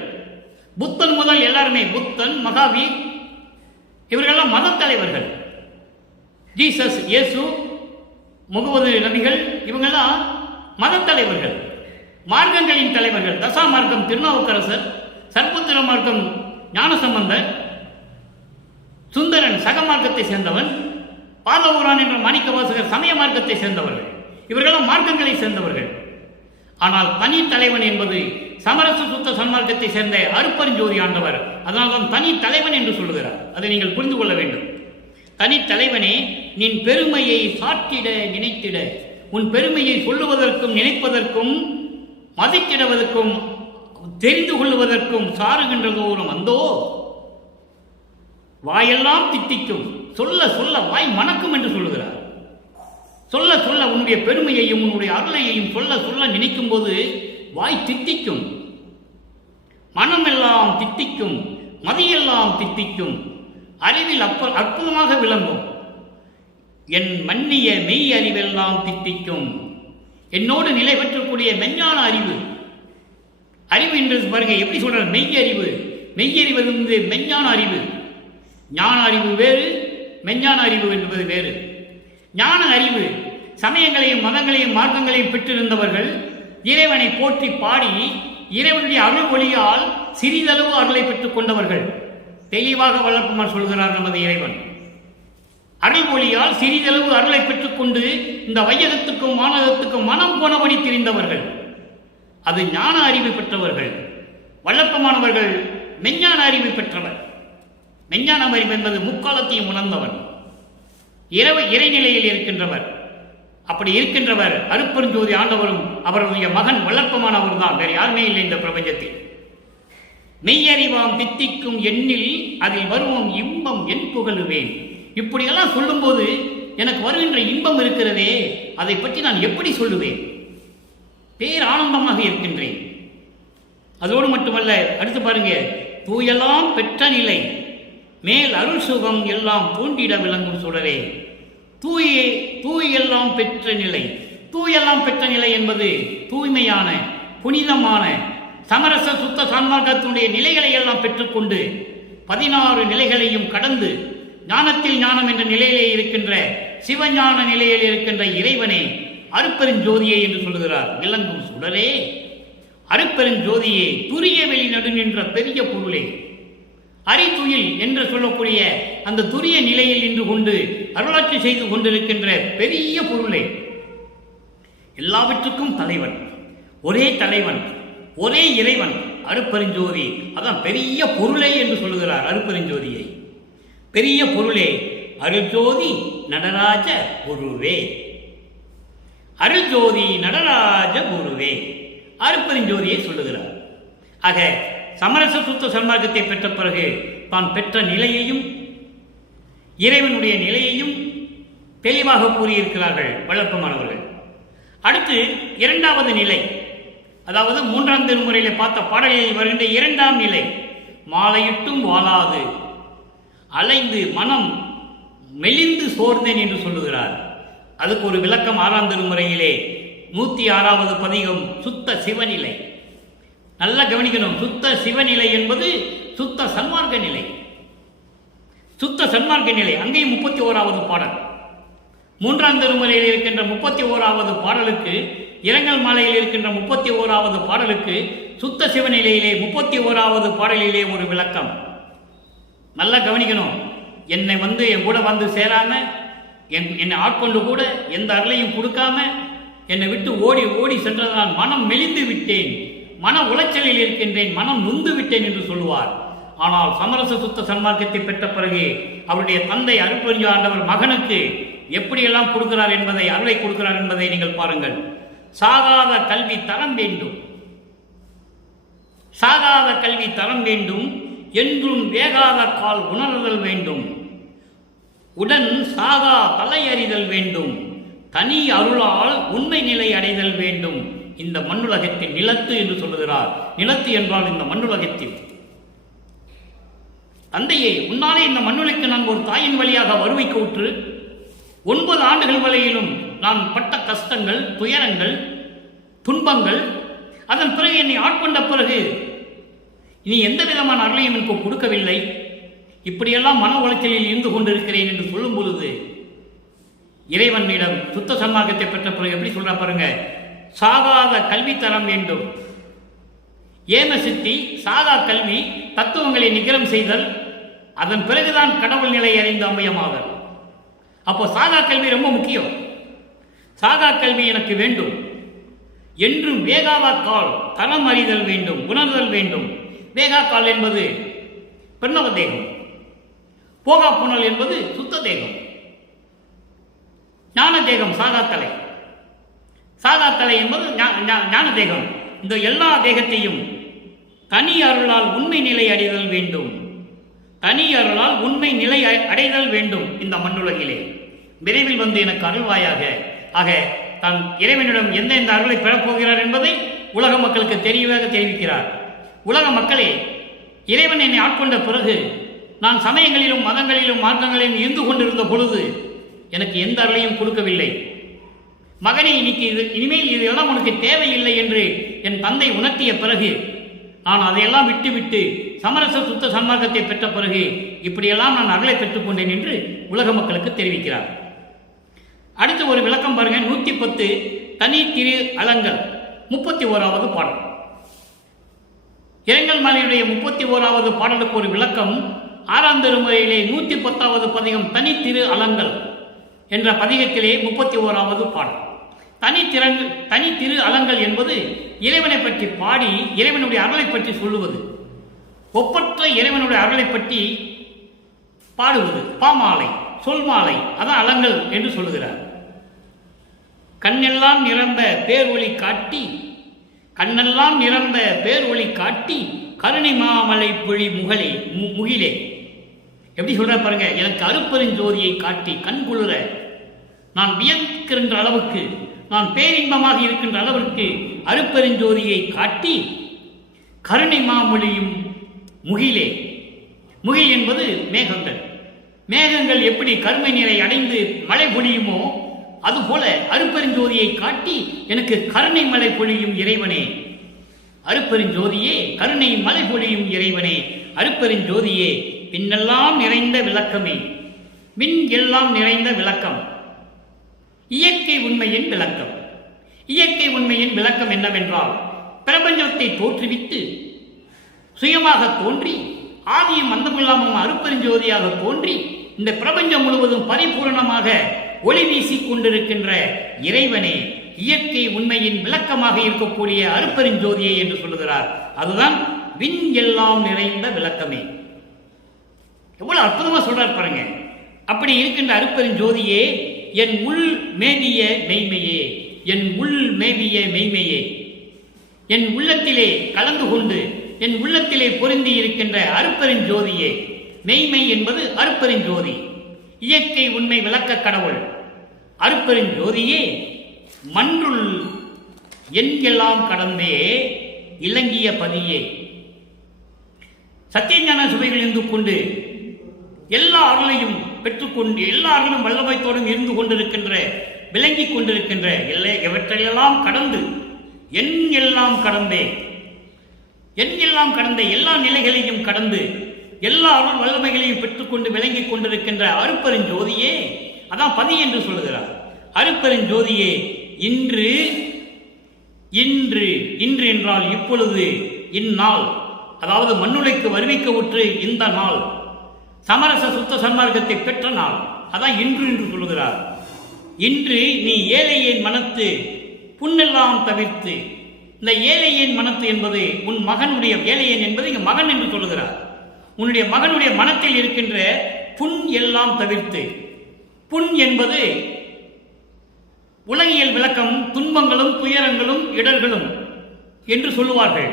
புத்தன் முதல் எல்லாருமே, புத்தன், மகாவீர், இவர்களெல்லாம் மத தலைவர்கள். ஜீசஸ், இயேசு, முகமது நபிகள், இவங்கெல்லாம் மத தலைவர்கள். மார்க்கங்களின் தலைவர்கள் தசா மார்க்கம் திருநாவுக்கரசர், சர்புத்திர மார்க்கம் ஞானசம்பந்தர், சுந்தரன் சக மார்க்கத்தை சேர்ந்தவன், பாதவூரான் என்ற மாணிக்க வாசகர் சமய மார்க்கத்தை சேர்ந்தவர்கள். இவர்களும் மார்க்கங்களை சேர்ந்தவர்கள். ஆனால் தனி தலைவன் என்பது சமரச சுத்த சன்மார்க்கத்தை சேர்ந்த அருப்பெருஞ்சோதி ஆண்டவர். அதனால்தான் தனி தலைவன் என்று சொல்லுகிறார். அதை நீங்கள் புரிந்து கொள்ள வேண்டும். தனி தலைவனே, நின் பெருமையை சாற்றிட நினைத்திட, உன் பெருமையை சொல்லுவதற்கும் நினைப்பதற்கும் மதித்திடுவதற்கும் தெரிந்து கொள்வதற்கும் சாருகின்றதோறும் அந்தோ வாயெல்லாம் தித்திக்கும், சொல்ல சொல்ல வாய் மணக்கும் என்று சொல்லுகிறார். சொல்ல சொல்ல உன்னுடைய பெருமையையும் உன்னுடைய அருளையையும் சொல்ல சொல்ல நினைக்கும் போது வாய் தித்திக்கும், மனமெல்லாம் தித்திக்கும், மதியெல்லாம் தித்திக்கும், அறிவில் அற்புதமாக விளங்கும். என் மன்னிய மெய் அறிவெல்லாம் தித்திக்கும். என்னோடு நிலை பெற்றக்கூடிய மெஞ்ஞான அறிவு. அறிவு என்று பாருங்க எப்படி சொல்ற, மெய் அறிவு. மெய்யறிவு என்பது மெஞ்ஞான அறிவு. ஞான அறிவு வேறு, மெஞ்ஞான அறிவு என்பது வேறு. ஞான அறிவு சமயங்களையும் மதங்களையும் மார்க்கங்களையும் பெற்றிருந்தவர்கள் இறைவனை போற்றி பாடி இறைவனுடைய அருள் ஒளியால் சிறிதளவு அருளை பெற்றுக் கொண்டவர்கள். தெளிவாக வளர்ப்புமான் சொல்கிறார் நமது இறைவன். அருள் ஒளியால் சிறிதளவு அருளை பெற்றுக்கொண்டு இந்த வையகத்துக்கும் மாநகத்துக்கும் மனம் போனபடி திரிந்தவர்கள். அது ஞான அறிவு பெற்றவர்கள். வல்லப்பமானவர்கள் மெஞ்ஞான அறிவு பெற்றவர். மெஞ்ஞானம் அறிவு என்பது முக்காலத்தையும் உணர்ந்தவன், இறைநிலையில் இருக்கின்றவர். அப்படி இருக்கின்றவர் அருட்பெருஞ்சோதி ஆண்டவரும் அவருடைய மகன் வளர்ப்பமானவர் தான், வேறு யாருமே இல்லை இந்த பிரபஞ்சத்தில். மெய்யறிவாம் தித்திக்கும் எண்ணில் அதில் வருவோம் இன்பம் என் புகழுவேன். இப்படியெல்லாம் சொல்லும்போது எனக்கு வருகின்ற இன்பம் இருக்கிறதே, அதை பற்றி நான் எப்படி சொல்லுவேன்? பேர் ஆனந்தமாக இருக்கின்றேன். அதோடு மட்டுமல்ல, அடுத்து பாருங்க, தூயெல்லாம் பெற்ற நிலை மேல் அருள் சுகம் எல்லாம் தூண்டிட விளங்கும் சுடரே. தூயெல்லாம் பெற்ற நிலை. தூயெல்லாம் பெற்ற நிலை என்பது தூய்மையான, புனிதமான, சமரச சுத்த சன்மார்க்கத்தினுடைய நிலைகளை எல்லாம் பெற்றுக்கொண்டு 16 நிலைகளையும் கடந்து ஞானத்தில் ஞானம் என்ற நிலையிலே இருக்கின்ற சிவஞான நிலையில் இருக்கின்ற இறைவனே அருட்பெருஞ்சோதியே என்று சொல்லுகிறார். விளங்கும் சுடரே, அருட்பெருஞ்சோதியே, துரிய வெளி நடு நின்ற பெரிய பொருளே, அரித்துயில் என்று சொல்லக்கூடிய அந்த துரிய நிலையில் நின்று கொண்டு அருளாட்சி செய்து கொண்டிருக்கின்ற பெரிய பொருளே, எல்லாவற்றுக்கும் தலைவன், ஒரே தலைவன், ஒரே இறைவன் அருட்பெருஞ்சோதி. அதான் பெரிய பொருளே என்று சொல்லுகிறார் அருட்பெருஞ்சோதியை. பெரிய பொருளே, அருள்ஜோதி நடராஜ குருவே. அருள்ஜோதி நடராஜ குருவே அருட்பெருஞ்சோதியை சொல்லுகிறார். ஆக சமரச சுத்த சன்மார்க்கத்தை பெற்ற பிறகு தான் பெற்ற நிலையையும் இறைவனுடைய நிலையையும் தெளிவாக கூறியிருக்கிறார்கள் வளர்ப்பமானவர்கள். அடுத்து இரண்டாவது நிலை, அதாவது 3ஆம் திருமுறையிலே பார்த்த பாடலில் வருகின்ற 2ஆம் நிலை, மாலையிட்டும் வாழாது அலைந்து மனம் மெலிந்து சோர்ந்தேன் என்று சொல்லுகிறார். அதுக்கு ஒரு விளக்கம் 6ஆம் திருமுறையிலே 106வது பதிகம் சுத்த சிவநிலை. நல்லா கவனிக்கணும், சுத்த சிவநிலை என்பது சுத்த சன்மார்க்க நிலை. சுத்த சன்மார்க்க நிலை அங்கேயும் 31வது பாடல். 3ஆம் திருமுறையில் இருக்கின்ற 31வது பாடலுக்கு, இரங்கல் மாலையில் இருக்கின்ற 31வது பாடலுக்கு, சுத்த சிவநிலையிலே 31வது பாடலிலே ஒரு விளக்கம். நல்லா கவனிக்கணும். என்னை என் கூட சேராம, என்னை ஆட்கொண்டு கூட எந்த அருளையும் கொடுக்காம என்னை விட்டு ஓடி ஓடி சென்றதால் மனம் மெலிந்து விட்டேன், மன உளைச்சலில் இருக்கின்றேன், மனம் நொந்து விட்டேன் என்று சொல்லுவார். ஆனால் சமரச சுத்த சன்மார்க்கத்தை பெற்ற பிறகு அவருடைய தந்தை அருட்பெருஞ்சோதி ஆண்டவர் மகனுக்கு எப்படியெல்லாம் கொடுக்கிறார் என்பதை, அருளை கொடுக்கிறார் என்பதை நீங்கள் பாருங்கள். சாகாத கல்வி தரம் வேண்டும், சாகாத கல்வி தரம் வேண்டும், என்றும் வேகாத கால் உணர்தல் வேண்டும், உடன் சாகா தலையறிதல் வேண்டும், தனி அருளால் உண்மை நிலை அடைதல் வேண்டும். இந்த மண்ணுலகத்தின் நிலத்து என்று சொல்லுகிறார். நிலத்து என்றால் இந்த மண்ணுலகத்தில். தந்தையே, உன்னாலே இந்த மண்ணுலக்கு நான் ஒரு தாயின் வழியாக வருவைக்கு உற்று 9 ஆண்டுகள் வரையிலும் நான் பட்ட கஷ்டங்கள், துயரங்கள், துன்பங்கள், அதன் பிறகு என்னை ஆட்கொண்ட பிறகு நீ எந்த விதமான அருளையும் எனக்கு கொடுக்கவில்லை, இப்படியெல்லாம் மன உளைச்சலில் இருந்து கொண்டிருக்கிறேன் என்று சொல்லும் பொழுது இறைவனிடம் சுத்த சன்மார்க்கத்தை பெற்ற பிறகு எப்படி சொல்ற பாருங்க. சாகாத கல்வி தரம் வேண்டும். ஏம சித்தி சாகா கல்வி, தத்துவங்களை நிகரம் செய்தல், அதன் பிறகுதான் கடவுள் நிலை அறிந்த அம்மையமாதல். அப்போ சாகா கல்வி ரொம்ப முக்கியம். சாகா கல்வி எனக்கு வேண்டும். என்றும் வேகாவா கால் தரம் அறிதல் வேண்டும், உணர்தல் வேண்டும். வேகா கால் என்பது பிரணவ தேகம், போகா புனல் என்பது சுத்த தேகம், ஞான தேகம் சாகாத்தலை. சாகாத்தலை என்பது ஞான தேகம். இந்த எல்லா தேகத்தையும் தனி அருளால் உண்மை நிலை அடைதல் வேண்டும், தனி அருளால் உண்மை நிலை அடைதல் வேண்டும். இந்த மண்ணுலகிலே விரைவில் எனக்கு அருள்வாயாக. ஆக தான் இறைவனிடம் எந்த அருளை பெறப்போகிறார் என்பதை உலக மக்களுக்கு தெளிவாக தெரிவிக்கிறார். உலக மக்களே, இறைவன் என்னை ஆட்கொண்ட பிறகு நான் சமயங்களிலும் மதங்களிலும் மார்க்கங்களிலும் இருந்து கொண்டிருந்த பொழுது எனக்கு எந்த அருளையும் கொடுக்கவில்லை. மகனே, இன்னைக்கு இனிமேல் இதெல்லாம் உனக்கு தேவையில்லை என்று என் தந்தை உணர்த்திய பிறகு நான் அதையெல்லாம் விட்டுவிட்டு சமரச சுத்த சன்மார்க்கத்தை பெற்ற பிறகு இப்படியெல்லாம் நான் அருளை பெற்றுக்கொண்டேன் என்று உலக மக்களுக்கு தெரிவிக்கிறார். அடுத்து ஒரு விளக்கம் பாருங்க. 110 தனி திரு அலங்கல் 31வது பாடல். இரங்கல் மாலையுடைய 31வது பாடலுக்கு ஒரு விளக்கம் 6ஆம் திருமுறையிலே 110வது பதிகம் தனி திரு அலங்கல் என்ற பதிகத்திலே 31வது பாடல். தனி திரு அலங்கல் என்பது இறைவனை பற்றி பாடி இறைவனுடைய அருளை பற்றி சொல்லுவது. ஒப்பற்ற இறைவனுடைய அருளை பற்றி பாடுவது பாமாலை, சொல் மாலை, அதான் அலங்கல் என்று சொல்லுகிறார். கண்ணெல்லாம் நிரம்ப பேரொளி காட்டி, கண்ணெல்லாம் நிரம்ப பேரொளி காட்டி, கருணை மாமலை பொழி முகிலே. எப்படி சொல்ற பாருங்க, எனக்கு அருப்பெருஞ்சோதியை காட்டி கண்குளிர நான் வியக்கின்ற அளவுக்கு, நான் பேரின்பமாக இருக்கின்ற அளவிற்கு அருப்பெருஞ்சோதியை காட்டி, கருணை மாமொழியும் முகிலே. முகில் என்பது மேகங்கள். மேகங்கள் எப்படி கருமை நீரை அடைந்து மழை பொழியுமோ அதுபோல அருப்பெருஞ்சோதியை காட்டி எனக்கு கருணை மழை பொழியும் இறைவனே, அருப்பெருஞ்சோதியே, கருணை மழை பொழியும் இறைவனே, அருப்பெருஞ்சோதியே, பின்னெல்லாம் நிறைந்த விளக்கமே. மின் எல்லாம் நிறைந்த விளக்கம், இயற்கை உண்மையின் விளக்கம். இயற்கை உண்மையின் விளக்கம் என்னவென்றால், பிரபஞ்சத்தை தோற்றுவித்து சுயமாக தோன்றி ஆதியும் அந்தமில்லாமல் அருப்பெருஞ்சோதியாக தோன்றி இந்த பிரபஞ்சம் முழுவதும் பரிபூரணமாக ஒளி வீசிக் கொண்டிருக்கின்ற இறைவனே, இயற்கை உண்மையின் விளக்கமாக இருக்கக்கூடிய அருப்பெருஞ்சோதியை என்று சொல்லுகிறார். அதுதான் விண் எல்லாம் நிறைந்த விளக்கமே. எவ்வளவு அற்புதமா சொல்றார் பாருங்க. அப்படி இருக்கின்ற அருப்பெருஞ்சோதியே, என் உள் மேவிய மெய்மையே, என் உள் மேவிய மெய்மையே, என் உள்ளத்திலே கலந்து கொண்டு என் உள்ளத்திலே பொருந்தி இருக்கின்ற அருப்பெருஞ்சோதியே. மெய்மை என்பது அருப்பெருஞ்சோதி, இயற்கை உண்மை விளக்க கடவுள் அருப்பெருஞ்சோதியே. மன்றுள் எல்லாம் கடந்தே இலங்கிய பதியே. சத்தியஞான சுவைகள் இருந்து கொண்டு எல்லா அருளையும் பெற்றுக்கொண்டு எல்லா அருளும் வல்லமைத்தோடும் இருந்து கொண்டிருக்கின்ற, விளங்கிக் கொண்டிருக்கின்ற எவற்றையெல்லாம் கடந்து எல்லாம் கடந்தே, எல்லாம் கடந்த எல்லா நிலைகளையும் கடந்து எல்லா அருள் வல்லமைகளையும் பெற்றுக்கொண்டு விளங்கிக் கொண்டிருக்கின்ற அருப்பெருஞ்சோதியே, அதான் பதி என்று சொல்லுகிறார். அருப்பெருஞ்சோதியே, இன்று இன்று இன்று என்றால் இப்பொழுது, இந்நாள் அதாவது மண்ணுலைக்கு வருவிக்க உற்று இந்த நாள், சமரச சுத்த சன்மார்க்கத்தை பெற்ற நாள், அதான் இன்று என்று சொல்லுகிறார். இன்று நீ ஏழையின் மனத்து புண்ணெல்லாம் தவிர்த்து, இந்த ஏழையின் மனத்து என்பது உன் மகனுடைய, ஏழையன் என்பது இங்கு மகன் என்று சொல்லுகிறார். உன்னுடைய மகனுடைய மனத்தில் இருக்கின்ற புண் எல்லாம் தவிர்த்து, புண் என்பது உலகியல் விளக்கம் துன்பங்களும் துயரங்களும் இடர்களும் என்று சொல்லுவார்கள்.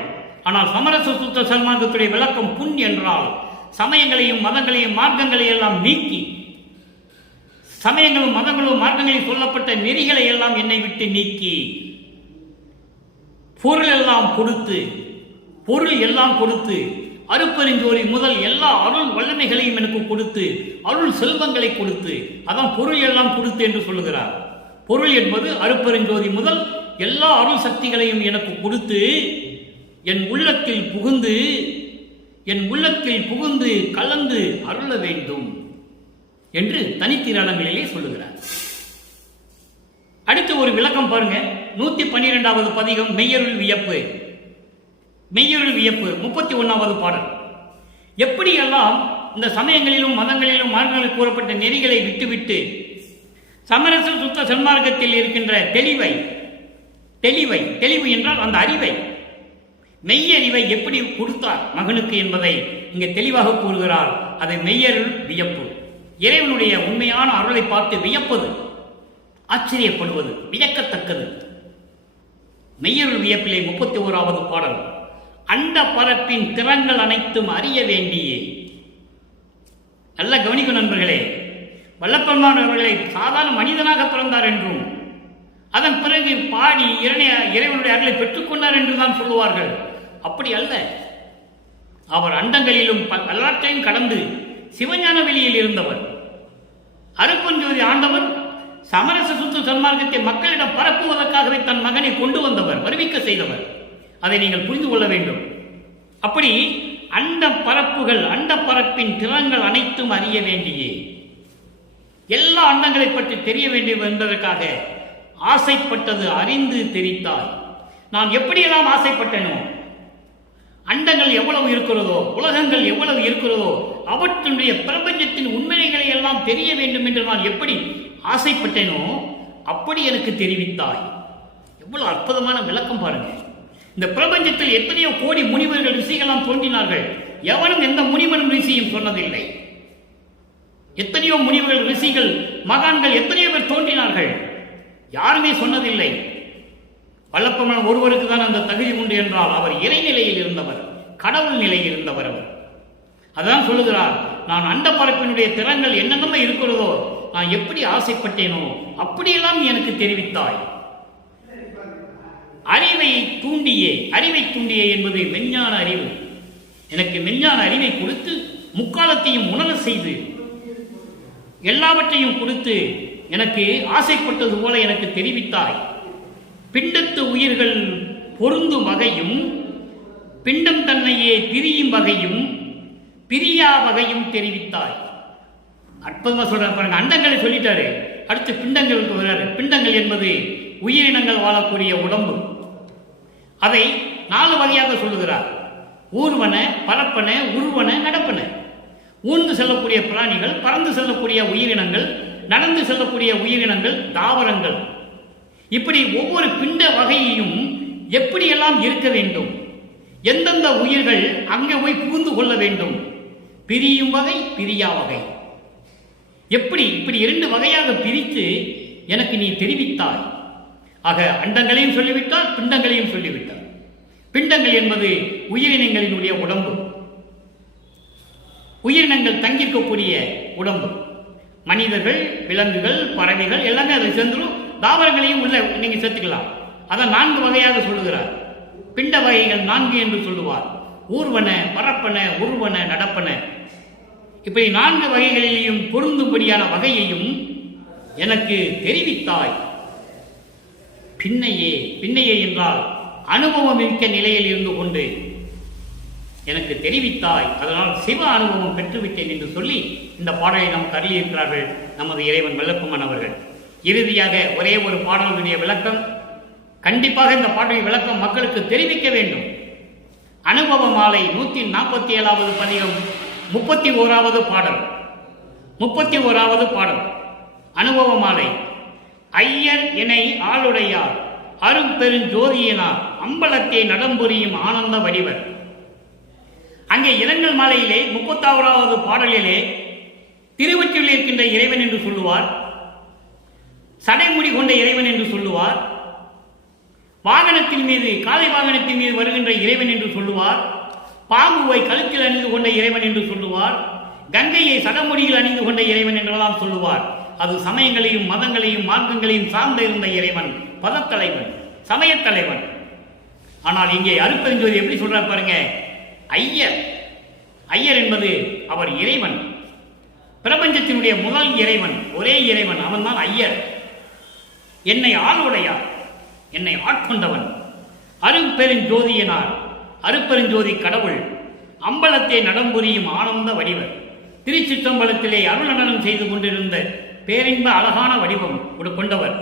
ஆனால் சமரச சுத்த சன்மார்க்கத்துடைய விளக்கம் புண் என்றால் சமயங்களையும் மதங்களையும் மார்க்கங்களை எல்லாம் நீக்கி, சமயங்களும் மதங்களும் மார்க்கங்களில் சொல்லப்பட்ட நெறிகளை எல்லாம் என்னை விட்டு நீக்கி, பொருள் எல்லாம் கொடுத்து அருப்பெருஞ்சோதி முதல் எல்லா அருள் வல்லமைகளையும் எனக்கு கொடுத்து, அருள் செல்வங்களை கொடுத்து, அதான் பொருள் எல்லாம் கொடுத்து என்று சொல்லுகிறார். பொருள் என்பது அருப்பெருஞ்சோதி முதல் எல்லா அருள் சக்திகளையும் எனக்கு கொடுத்து என் உள்ளத்தில் புகுந்து கலந்து அருள வேண்டும் என்று தனித்திராளங்களிலே சொல்லுகிறார். அடுத்து ஒரு விளக்கம் பாருங்க. 112வது பதிகம் மெய்யருள் வியப்பு. மெய்யருள் வியப்பு 31வது பாடல். எப்படியெல்லாம் இந்த சமயங்களிலும் மதங்களிலும் மார்க்கங்களில் கூறப்பட்ட நெறிகளை விட்டுவிட்டு சமரச சுத்த சன்மார்க்கத்தில் இருக்கின்ற தெளிவு என்றால் அந்த அறிவை, மெய்யறிவை எப்படி கொடுத்தார் மகனுக்கு என்பதை இங்கே தெளிவாக கூறுகிறார். அதை மெய்யருள் வியப்பு. இறைவனுடைய உண்மையான அருளை பார்த்து வியப்பது, ஆச்சரியப்படுவது, வியக்கத்தக்கது. மெய்யருள் வியப்பிலே 31வது பாடல். அண்ட பரப்பின் திறங்கள் அனைத்தும் அறிய வேண்டியே. நல்ல கவனிக்கும் நண்பர்களே, வல்லப்பெருமான் அவர்களை சாதாரண மனிதனாக பிறந்தார் என்றும் அதன் பிறகு பாடி இறைவனுடைய அருளை பெற்றுக்கொண்டார் என்றுதான் சொல்லுவார்கள். அப்படி அல்ல. அவர் அண்டங்களிலும் எல்லாற்றையும் கடந்து சிவஞான வெளியில் இருந்தவர். அருப்பெருஞ்சோதி ஆண்டவர் சமரச சுத்த சன்மார்க்கத்தை மக்களிடம் பரப்புவதற்காகவே தன் மகனை கொண்டு வந்தவர், வருவிக்க செய்தவர். அதை நீங்கள் புரிந்து கொள்ள வேண்டும். அப்படி அண்ட பரப்புகள், அண்ட பரப்பின் திறங்கள் அனைத்தும் அறிய வேண்டியே, எல்லா அண்டங்களை பற்றி தெரிய வேண்டும் என்பதற்காக ஆசைப்பட்டது அறிந்து தெரித்தாய். நான் எப்படியெல்லாம் ஆசைப்பட்டேனோ, அண்டங்கள் எவ்வளவு இருக்கிறதோ, உலகங்கள் எவ்வளவு இருக்கிறதோ, அவற்றுடைய பிரபஞ்சத்தின் உண்மைகளை எல்லாம் தெரிய வேண்டும் என்று நான் எப்படி ஆசைப்பட்டேனோ அப்படி எனக்கு தெரிவித்தாய். எவ்வளவு அற்புதமான விளக்கம் பாருங்க. இந்த பிரபஞ்சத்தில் எத்தனையோ கோடி முனிவர்கள் ரிஷிகளாம் தோன்றினார்கள். எவனும் எந்த முனிவனும் ரிஷியும் சொன்னதில்லை. எத்தனையோ முனிவர்கள், ரிஷிகள், மகான்கள் எத்தனையோ பேர் தோன்றினார்கள். யாருமே சொன்னதில்லை வல்லப்பமன் ஒருவருக்கு தான் அந்த தகுதி உண்டு என்றால் அவர் இறைநிலையில் இருந்தவர், கடவுள் நிலையில் இருந்தவர். அவர் அதான் சொல்லுகிறார், நான் அண்ட பரப்பினுடைய திறங்கள் என்னென்ன இருக்கிறதோ நான் எப்படி ஆசைப்பட்டேனோ அப்படியெல்லாம் எனக்கு தெரிவித்தாய். அறிவை தூண்டியே என்பது மெஞ்ஞான அறிவு. எனக்கு மெஞ்ஞான அறிவை கொடுத்து முக்காலத்தையும் உணர செய்து எல்லாவற்றையும் கொடுத்து எனக்கு ஆசைப்பட்டது போல எனக்கு தெரிவித்தாய். பிண்டத்து உயிர்கள் பொருந்தும் வகையும் பிண்டம் தன்னையே பிரியும் வகையும் பிரியா வகையும் தெரிவித்தாய். அற்புதமா சொல்ற பாருங்க. அண்டங்களை சொல்லிட்டாரு, அடுத்து பிண்டங்களுக்கு வர்றாரு. பிண்டங்கள் என்பது உயிரினங்கள் வாழக்கூடிய உடம்பு. அதை 4 வகையாக சொல்லுகிறார். ஊர்வன, பரப்பன, உருவன, நடப்பன. ஊர்ந்து செல்லக்கூடிய பிராணிகள், பறந்து செல்லக்கூடிய உயிரினங்கள், நடந்து செல்லக்கூடிய உயிரினங்கள், தாவரங்கள். இப்படி ஒவ்வொரு பிண்ட வகையையும் எப்படியெல்லாம் இருக்க வேண்டும், எந்தெந்த உயிர்கள் அங்கே போய் புகுந்து கொள்ள வேண்டும், பிரியும் வகை, பிரியா வகை, எப்படி இப்படி 2 வகையாக பிரித்து எனக்கு நீ தெரிவித்தாய். ஆக அண்டங்களையும் சொல்லிவிட்டால், பிண்டங்களையும் சொல்லிவிட்டார். பிண்டங்கள் என்பது உயிரினங்களினுடைய உடம்பு, உயிரினங்கள் தங்கியிருக்கக்கூடிய உடம்பு. மனிதர்கள், விலங்குகள், பறவைகள் எல்லாமே அதை சேர்ந்துடும். தாவரங்களையும் உள்ள நீங்க சேர்த்துக்கலாம். அதான் 4 வகையாக சொல்லுகிறார். பிண்ட வகைகள் 4 என்று சொல்லுவார். ஊர்வன, பரப்பன, உருவன, நடப்பன. இப்படி 4 வகைகளிலேயும் பொருந்தும்படியான வகையையும் எனக்கு தெரிவித்தாய். பின்னையே என்றால் அனுபவம் மிக்க நிலையில் இருந்து கொண்டு எனக்கு தெரிவித்தாய். அதனால் சிவ அனுபவம் பெற்றுவிட்டேன் என்று சொல்லி இந்த பாடலை நமக்கு அருளியிருக்கிறார்கள் நமது இறைவன் வல்லப்பமன் அவர்கள். இறுதியாக ஒரே ஒரு பாடலுடைய விளக்கம், கண்டிப்பாக இந்த பாடலின் விளக்கம் மக்களுக்கு தெரிவிக்க வேண்டும். அனுபவ மாலை 147வது பதிகம் 31வது பாடல். 31வது பாடல் அனுபவ மாலை. ஐயர் இணை ஆளுடையார் அரும்பெருஞ்சோதியினார் அம்பலத்தை நடம்புரியும் ஆனந்த வடிவர். அங்கே இரங்கல் மாலையிலே 31வது பாடலிலே திருவொற்றியில் இருக்கின்ற இறைவன் என்று சொல்லுவார், சடைமுடி கொண்ட இறைவன் என்று சொல்லுவார், வாகனத்தின் மீது, காலை வாகனத்தின் மீது வருகின்ற இறைவன் என்று சொல்லுவார், பாம்புவை கழுத்தில் அணிந்து கொண்ட இறைவன் என்று சொல்லுவார், கங்கையை சடமுடியில் அணிந்து கொண்ட இறைவன் என்றெல்லாம் சொல்லுவார். அது சமயங்களையும் மதங்களையும் மார்க்கங்களையும் சார்ந்த இருந்த இறைவன், பதத்தலைவன், சமயத்தலைவன். ஆனால் இங்கே அருட்பெருஞ்சோதி எப்படி சொல்றார் பாருங்க. ஐயர் என்பது அவர் இறைவன், பிரபஞ்சத்தினுடைய முதல் இறைவன், ஒரே இறைவன், அவன் தான் ஐயர். என்னை ஆளுடையார், என்னை ஆட்கொண்டவன். அருட்பெருஞ்சோதியினார், அருட்பெருஞ்சோதி கடவுள், அம்பலத்தை நடம்புரியும் ஆனந்த வடிவர். திருச்சிற்றம்பலத்திலே அருள் நடனம் செய்து கொண்டிருந்த பேரின்ப அழகான வடிவம் கொண்டவர்.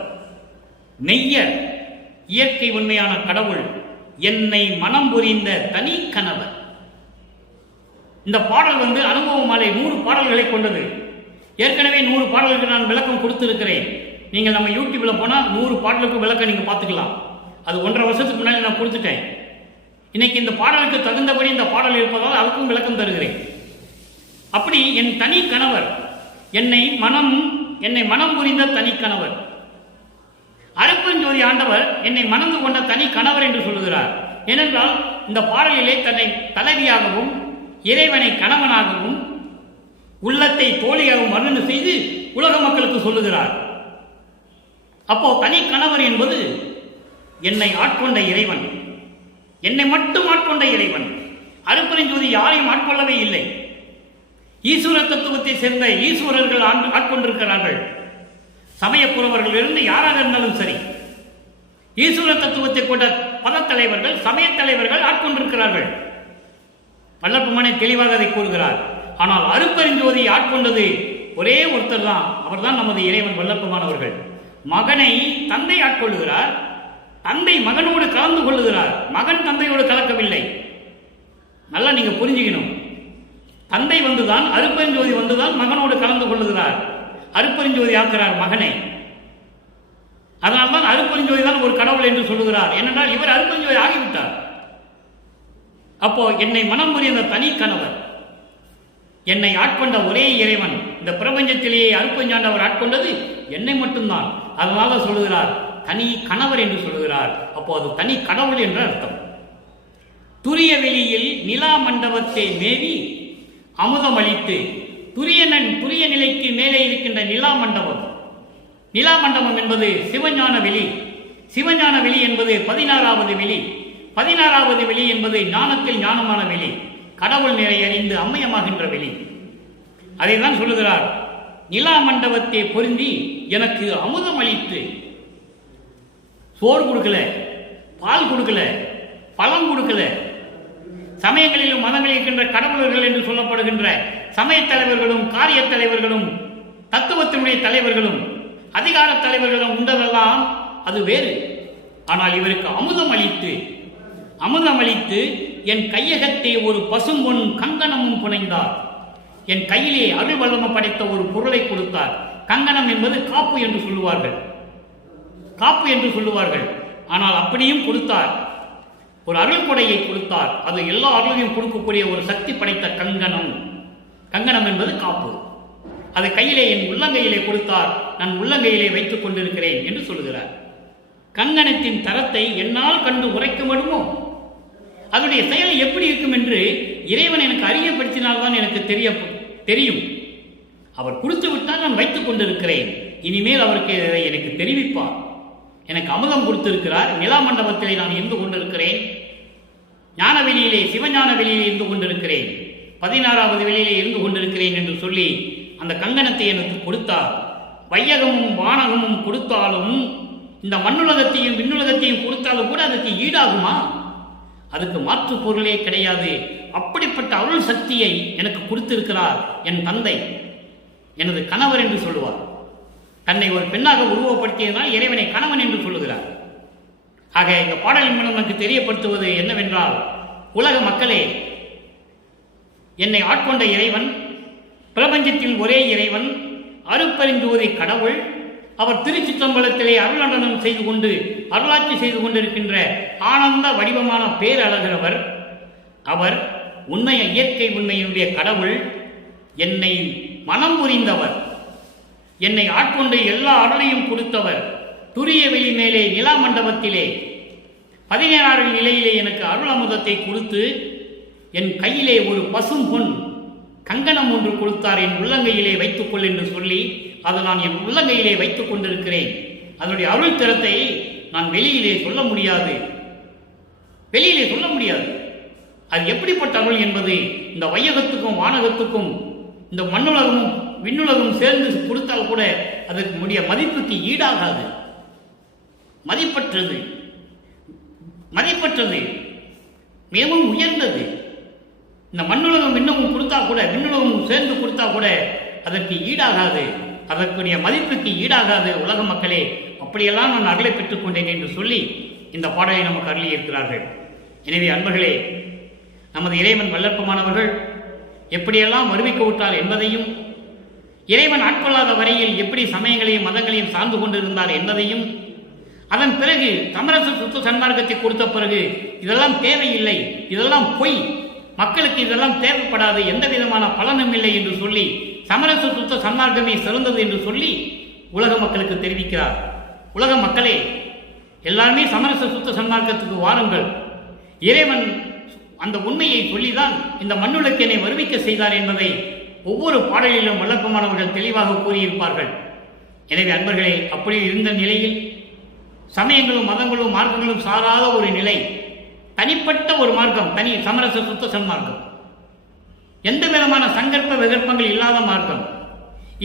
மெய்யர், இயற்கை உண்மையான கடவுள், என்னை மனம் புரிந்த தனி கணவர். இந்த பாடல் அனுபவ மாலை 100 பாடல்களை கொண்டது. ஏற்கனவே 100 பாடல்களுக்கு நான் விளக்கம் கொடுத்திருக்கிறேன். நீங்கள் நம்ம யூடியூப்ல போனால் 100 பாடலுக்கு விளக்கம் நீங்க பார்த்துக்கலாம். அது 1.5 வருஷத்துக்கு முன்னாடி நான் கொடுத்துட்டேன். இன்னைக்கு இந்த பாடலுக்கு தகுந்தபடி இந்த பாடல் இருப்பதால் அதுக்கும் விளக்கம் தருகிறேன். அப்படி என் தனி கணவர், என்னை மனம் புரிந்த தனி கணவர். அருட்பெருஞ்சோதி ஆண்டவர் என்னை மணந்து கொண்ட தனி கணவர் என்று சொல்லுகிறார். ஏனென்றால் இந்த பாடலிலே தன்னை தலைவியாகவும் இறைவனை கணவனாகவும் உள்ளத்தை தோழியாகவும் வர்ணனை செய்து உலக மக்களுக்கு சொல்லுகிறார். அப்போ தனி கணவர் என்பது என்னை ஆட்கொண்ட இறைவன், என்னை மட்டும் ஆட்கொண்ட இறைவன். அருட்பெருஞ்சோதி யாரையும் ஆட்கொள்ளவே இல்லை. ஈஸ்வர தத்துவத்தை சேர்ந்த ஈஸ்வரர்கள் ஆட்கொண்டிருக்கிறார்கள். சமயப்புறவர்களிலிருந்து யாராக இருந்தாலும் சரி, ஈஸ்வர தத்துவத்தை கொண்ட பதத்தலைவர்கள், சமய தலைவர்கள் ஆட்கொண்டிருக்கிறார்கள். வல்லப்பமனை தெளிவாக அதை கூறுகிறார். ஆனால் அருட்பெருஞ்சோதி ஆட்கொண்டது ஒரே ஒருத்தர் தான், அவர்தான் நமது இறைவன் வல்லப்பமானவர்கள். மகனை தந்தை ஆட்கொள்ளுகிறார், தந்தை மகனோடு கலந்து கொள்ளுகிறார், மகன் தந்தையோடு கலக்கவில்லை. நல்லா நீங்க புரிஞ்சுக்கணும். தந்தை வந்துதான், அருட்பெருஞ்சோதி வந்துதான் மகனோடு கலந்து கொள்ளுகிறார். அருட்பெருஞ்சோதி ஆக்குகிறார் மகனை. அதனால்தான் அருட்பெருஞ்சோதி தான் ஒரு கடவுள் என்று சொல்லுகிறார். ஏனென்றால் இவர் அருட்பெருஞ்சோதி ஆகிவிட்டார். அப்போ என்னை மனம் புரிந்த தனி கணவர், என்னை ஆட்கொண்ட ஒரே இறைவன், இந்த பிரபஞ்சத்திலேயே அருப்பஞ்சாண்டவர் ஆட்கொண்டது என்னை மட்டும்தான். அதனால சொல்லுகிறார் தனி கணவர் என்று சொல்லுகிறார். அப்போ அது தனி கடவுள் என்று அர்த்தம். துரிய வெளியில் நிலா மண்டபத்தை மேவி அமுதம் அளித்து, துரிய நிலைக்கு மேலே இருக்கின்ற நிலா மண்டபம். நிலா மண்டபம் என்பது சிவஞான வெளி. சிவஞான வெளி என்பது 16வது வெளி. 16வது வெளி என்பது ஞானத்தில் ஞானமான வெளி, கடவுள் நிலை அறிந்து அம்மையமாகின்ற வெளி. அதை தான் சொல்லுகிறார். நிலா மண்டபத்தை பொருந்தி எனக்கு அமுதம் அளித்து, சோறு கொடுக்கல, பால் கொடுக்கல, பழம் கொடுக்கல. சமயங்களிலும் மதங்களில் இருக்கின்ற கடவுளர்கள் என்று சொல்லப்படுகின்ற சமய தலைவர்களும் காரிய தலைவர்களும் தத்துவத்தினுடைய தலைவர்களும் அதிகார தலைவர்களும் உண்டதெல்லாம் அது வேறு. ஆனால் இவருக்கு அமுதம் அளித்து என் கையகத்தை ஒரு பசும்பொன் கங்கணமும் புனைந்தார். என் கையிலே அருள் வல்லமை படைத்த ஒரு பொருளை கொடுத்தார். கங்கணம் என்பது காப்பு என்று சொல்லுவார்கள். ஆனால் அப்படியும் கொடுத்தார். ஒரு அருள் கொடையை கொடுத்தார். அது எல்லா அருளையும் கொடுக்கக்கூடிய ஒரு சக்தி படைத்த கங்கணம். கங்கணம் என்பது காப்பு. அது கையிலே என் உள்ளங்கையிலே கொடுத்தார். நான் உள்ளங்கையிலே வைத்துக் கொண்டிருக்கிறேன் என்று சொல்லுகிறார். கங்கணத்தின் தரத்தை என்னால் கண்டு உரைக்க முடியுமோ? அதனுடைய செயல் எப்படி இருக்கும் என்று இறைவன் எனக்கு அறியப்படுத்தினால்தான் எனக்கு தெரியும். அவர் கொடுத்து விட்டால் நான் வைத்துக் கொண்டிருக்கிறேன். இனிமேல் அவருக்கு எனக்கு தெரிவிப்பார். எனக்கு அமுதம் கொடுத்திருக்கிறார். நிலா மண்டபத்திலே நான் இருந்து கொண்டிருக்கிறேன். ஞான வெளியிலே, சிவஞான வெளியிலே இருந்து கொண்டிருக்கிறேன். 16வது வெளியிலே இருந்து கொண்டிருக்கிறேன் என்று சொல்லி அந்த கங்கணத்தை எனக்கு கொடுத்தார். வையகமும் வானகமும் கொடுத்தாலும், இந்த மண்ணுலகத்தையும் விண்ணுலகத்தையும் கொடுத்தாலும் கூட அதுக்கு ஈடாகுமா? அதுக்கு மாற்று பொருளே கிடையாது. அப்படிப்பட்ட அருள் சக்தியை எனக்கு கொடுத்திருக்கிறார் என் தந்தை, எனது கணவர் என்று சொல்லுவார். தன்னை ஒரு பெண்ணாக உருவப்படுத்தியதனால் இறைவனை கணவன் என்று சொல்லுகிறார். ஆக இந்த பாடலின் மூலம் நமக்கு தெரியப்படுத்துவது என்னவென்றால், உலக மக்களே, என்னை ஆட்கொண்ட இறைவன், பிரபஞ்சத்தில் ஒரே இறைவன், அருட்பெருஞ்சோதி கடவுள், அவர் திருச்சிற்றம்பலத்திலே அருளண்டனம் செய்து கொண்டு அருளாட்சி செய்து கொண்டிருக்கின்ற ஆனந்த வடிவமான பேரழகிறவர். அவர் இயற்கை உண்மையினுடைய கடவுள், என்னை மனம் புரிந்தவர், என்னை ஆட்கொண்டு எல்லா அருளையும் கொடுத்தவர். துரிய வெளி மேலே நிலா மண்டபத்திலே 16 நிலையிலே எனக்கு அருள் அமுதத்தை கொடுத்து என் கையிலே ஒரு பசும் பொன் கங்கணம் ஒன்று கொடுத்தார். என் உள்ளங்கையிலே வைத்துக்கொள் என்று சொல்லி அதை நான் என் உள்ளங்கையிலே வைத்துக் கொண்டிருக்கிறேன். அதனுடைய அருள் திறத்தை நான் வெளியிலே சொல்ல முடியாது. அது எப்படிப்பட்ட அருள் என்பது இந்த வையகத்துக்கும் வானகத்துக்கும் இந்த மண்ணுலகமும் விண்ணுலகம் சேர்ந்து கொடுத்தால் கூட அதற்கு முடிய மதிப்புக்கு ஈடாகாது. மதிப்பற்றது, மிகவும் உயர்ந்தது. இந்த மண்ணுலகம் விண்ணமும் கொடுத்தா கூட, விண்ணுலகம் சேர்ந்து கொடுத்தா கூட அதற்கு ஈடாகாது, அதற்குரிய மதிப்புக்கு ஈடாகாது. உலக மக்களே, அப்படியெல்லாம் நான் அருளை பெற்றுக் கொண்டேன் என்று சொல்லி இந்த பாடலை நமக்கு அருளி இருக்கிறார்கள். எனவே அன்பர்களே, நமது இறைவன் வல்லற்பமானவர்கள் எப்படியெல்லாம் வருவிக்க விட்டார் என்பதையும், இறைவன் ஆட்கொள்ளாத வரையில் எப்படி சமயங்களையும் மதங்களையும் சார்ந்து கொண்டிருந்தார் என்பதையும், அதன் பிறகு சமரச சுத்த சன்மார்க்கத்தை கொடுத்த பிறகு இதெல்லாம் தேவையில்லை, இதெல்லாம் பொய், மக்களுக்கு இதெல்லாம் தேவைப்படாது, எந்த விதமான பலனும் இல்லை என்று சொல்லி சமரச சுத்த சன்மார்க்கமே சிறந்தது என்று சொல்லி உலக மக்களுக்கு தெரிவிக்கிறார். உலக மக்களே, எல்லாருமே சமரச சுத்த சன்மார்க்கத்துக்கு வாருங்கள். இறைவன் அந்த உண்மையை சொல்லிதான் இந்த மண்ணுலகை என்னை வருவிக்க செய்தார் என்பதை ஒவ்வொரு பாடலிலும் வல்லற்பமானவர்கள் தெளிவாக கூறியிருப்பார்கள். எனவே அன்பர்களே, அப்படி இருந்த நிலையில் சமயங்களும் மதங்களும் மார்க்கங்களும் சாராத ஒரு நிலை, தனிப்பட்ட ஒரு மார்க்கம், தனி சமரச சுத்த சன்மார்க்கம், எந்த விதமான சங்கற்ப விகற்பங்கள் இல்லாத மார்க்கம்,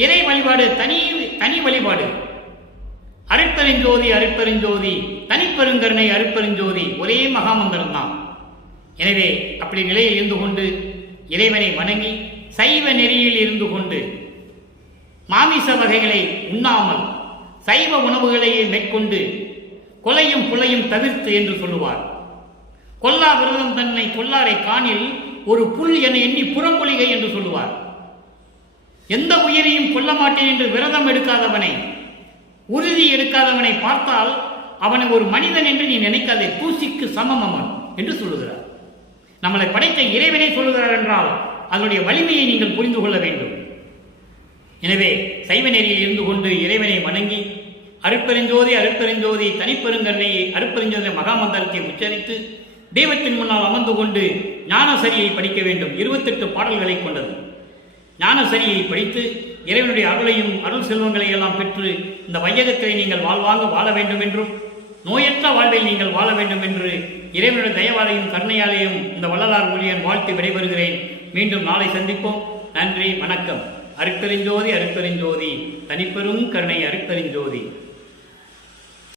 இறை வழிபாடு, தனி வழிபாடு, அருட்பெருஞ்சோதி, தனிப்பெருங்கருணை அருட்பெருஞ்சோதி, ஒரே மகாமந்திரம் தான். எனவே அப்படி நிலையில் இருந்து கொண்டு இறைவனை வணங்கி சைவ நெறியில் இருந்து கொண்டு மாமிச வகைகளை உண்ணாமல் சைவ உணவுகளையே மேற்கொண்டு கொலையும் புலையும் தவிர்த்து என்று சொல்லுவார். கொல்லா விரதம் தன்னை கொல்லாரை காணில் ஒரு புல் என எண்ணி புறமொழிகை என்று சொல்லுவார். எந்த உயிரையும் கொல்ல மாட்டேன் என்று விரதம் எடுக்காதவனை, உறுதி எடுக்காதவனை பார்த்தால் அவனை ஒரு மனிதன் என்று நீ நினைக்காதே, தூசிக்கு சமம் அவன் என்று சொல்லுகிறார். நம்மளை படைத்த இறைவனை சொல்லுகிறார் என்றால் அதனுடைய வலிமையை நீங்கள் புரிந்து கொள்ள வேண்டும். எனவே சைவ நெறியில் இருந்து கொண்டு இறைவனை வணங்கி அருட்பெருஞ்சோதி அருட்பெருஞ்சோதி தனிப்பெருங்கருணையை அருட்பெருஞ்சோதி மகாமந்திரத்தை உச்சரித்து தெய்வத்தின் முன்னால் அமர்ந்து கொண்டு ஞானசரியை படிக்க வேண்டும். 28 பாடல்களை கொண்டது. ஞானசரியை படித்து இறைவனுடைய அருளையும் அருள் செல்வங்களை எல்லாம் பெற்று இந்த வையகத்தை நீங்கள் வாழ்வாங்க வாழ வேண்டும் என்றும் நோயற்ற வாழ்வில் நீங்கள் வாழ வேண்டும் என்று இறைவனுடைய தயவாலையும் கருணையாலையும் இந்த வள்ளலார் ஊழியன் வாழ்த்து விடைபெறுகிறேன். மீண்டும் நாளை சந்திப்போம். நன்றி, வணக்கம். அருட்பெருஞ்சோதி அருட்பெருஞ்சோதி தனிப்பெரும் கருணை அருட்பெருஞ்சோதி.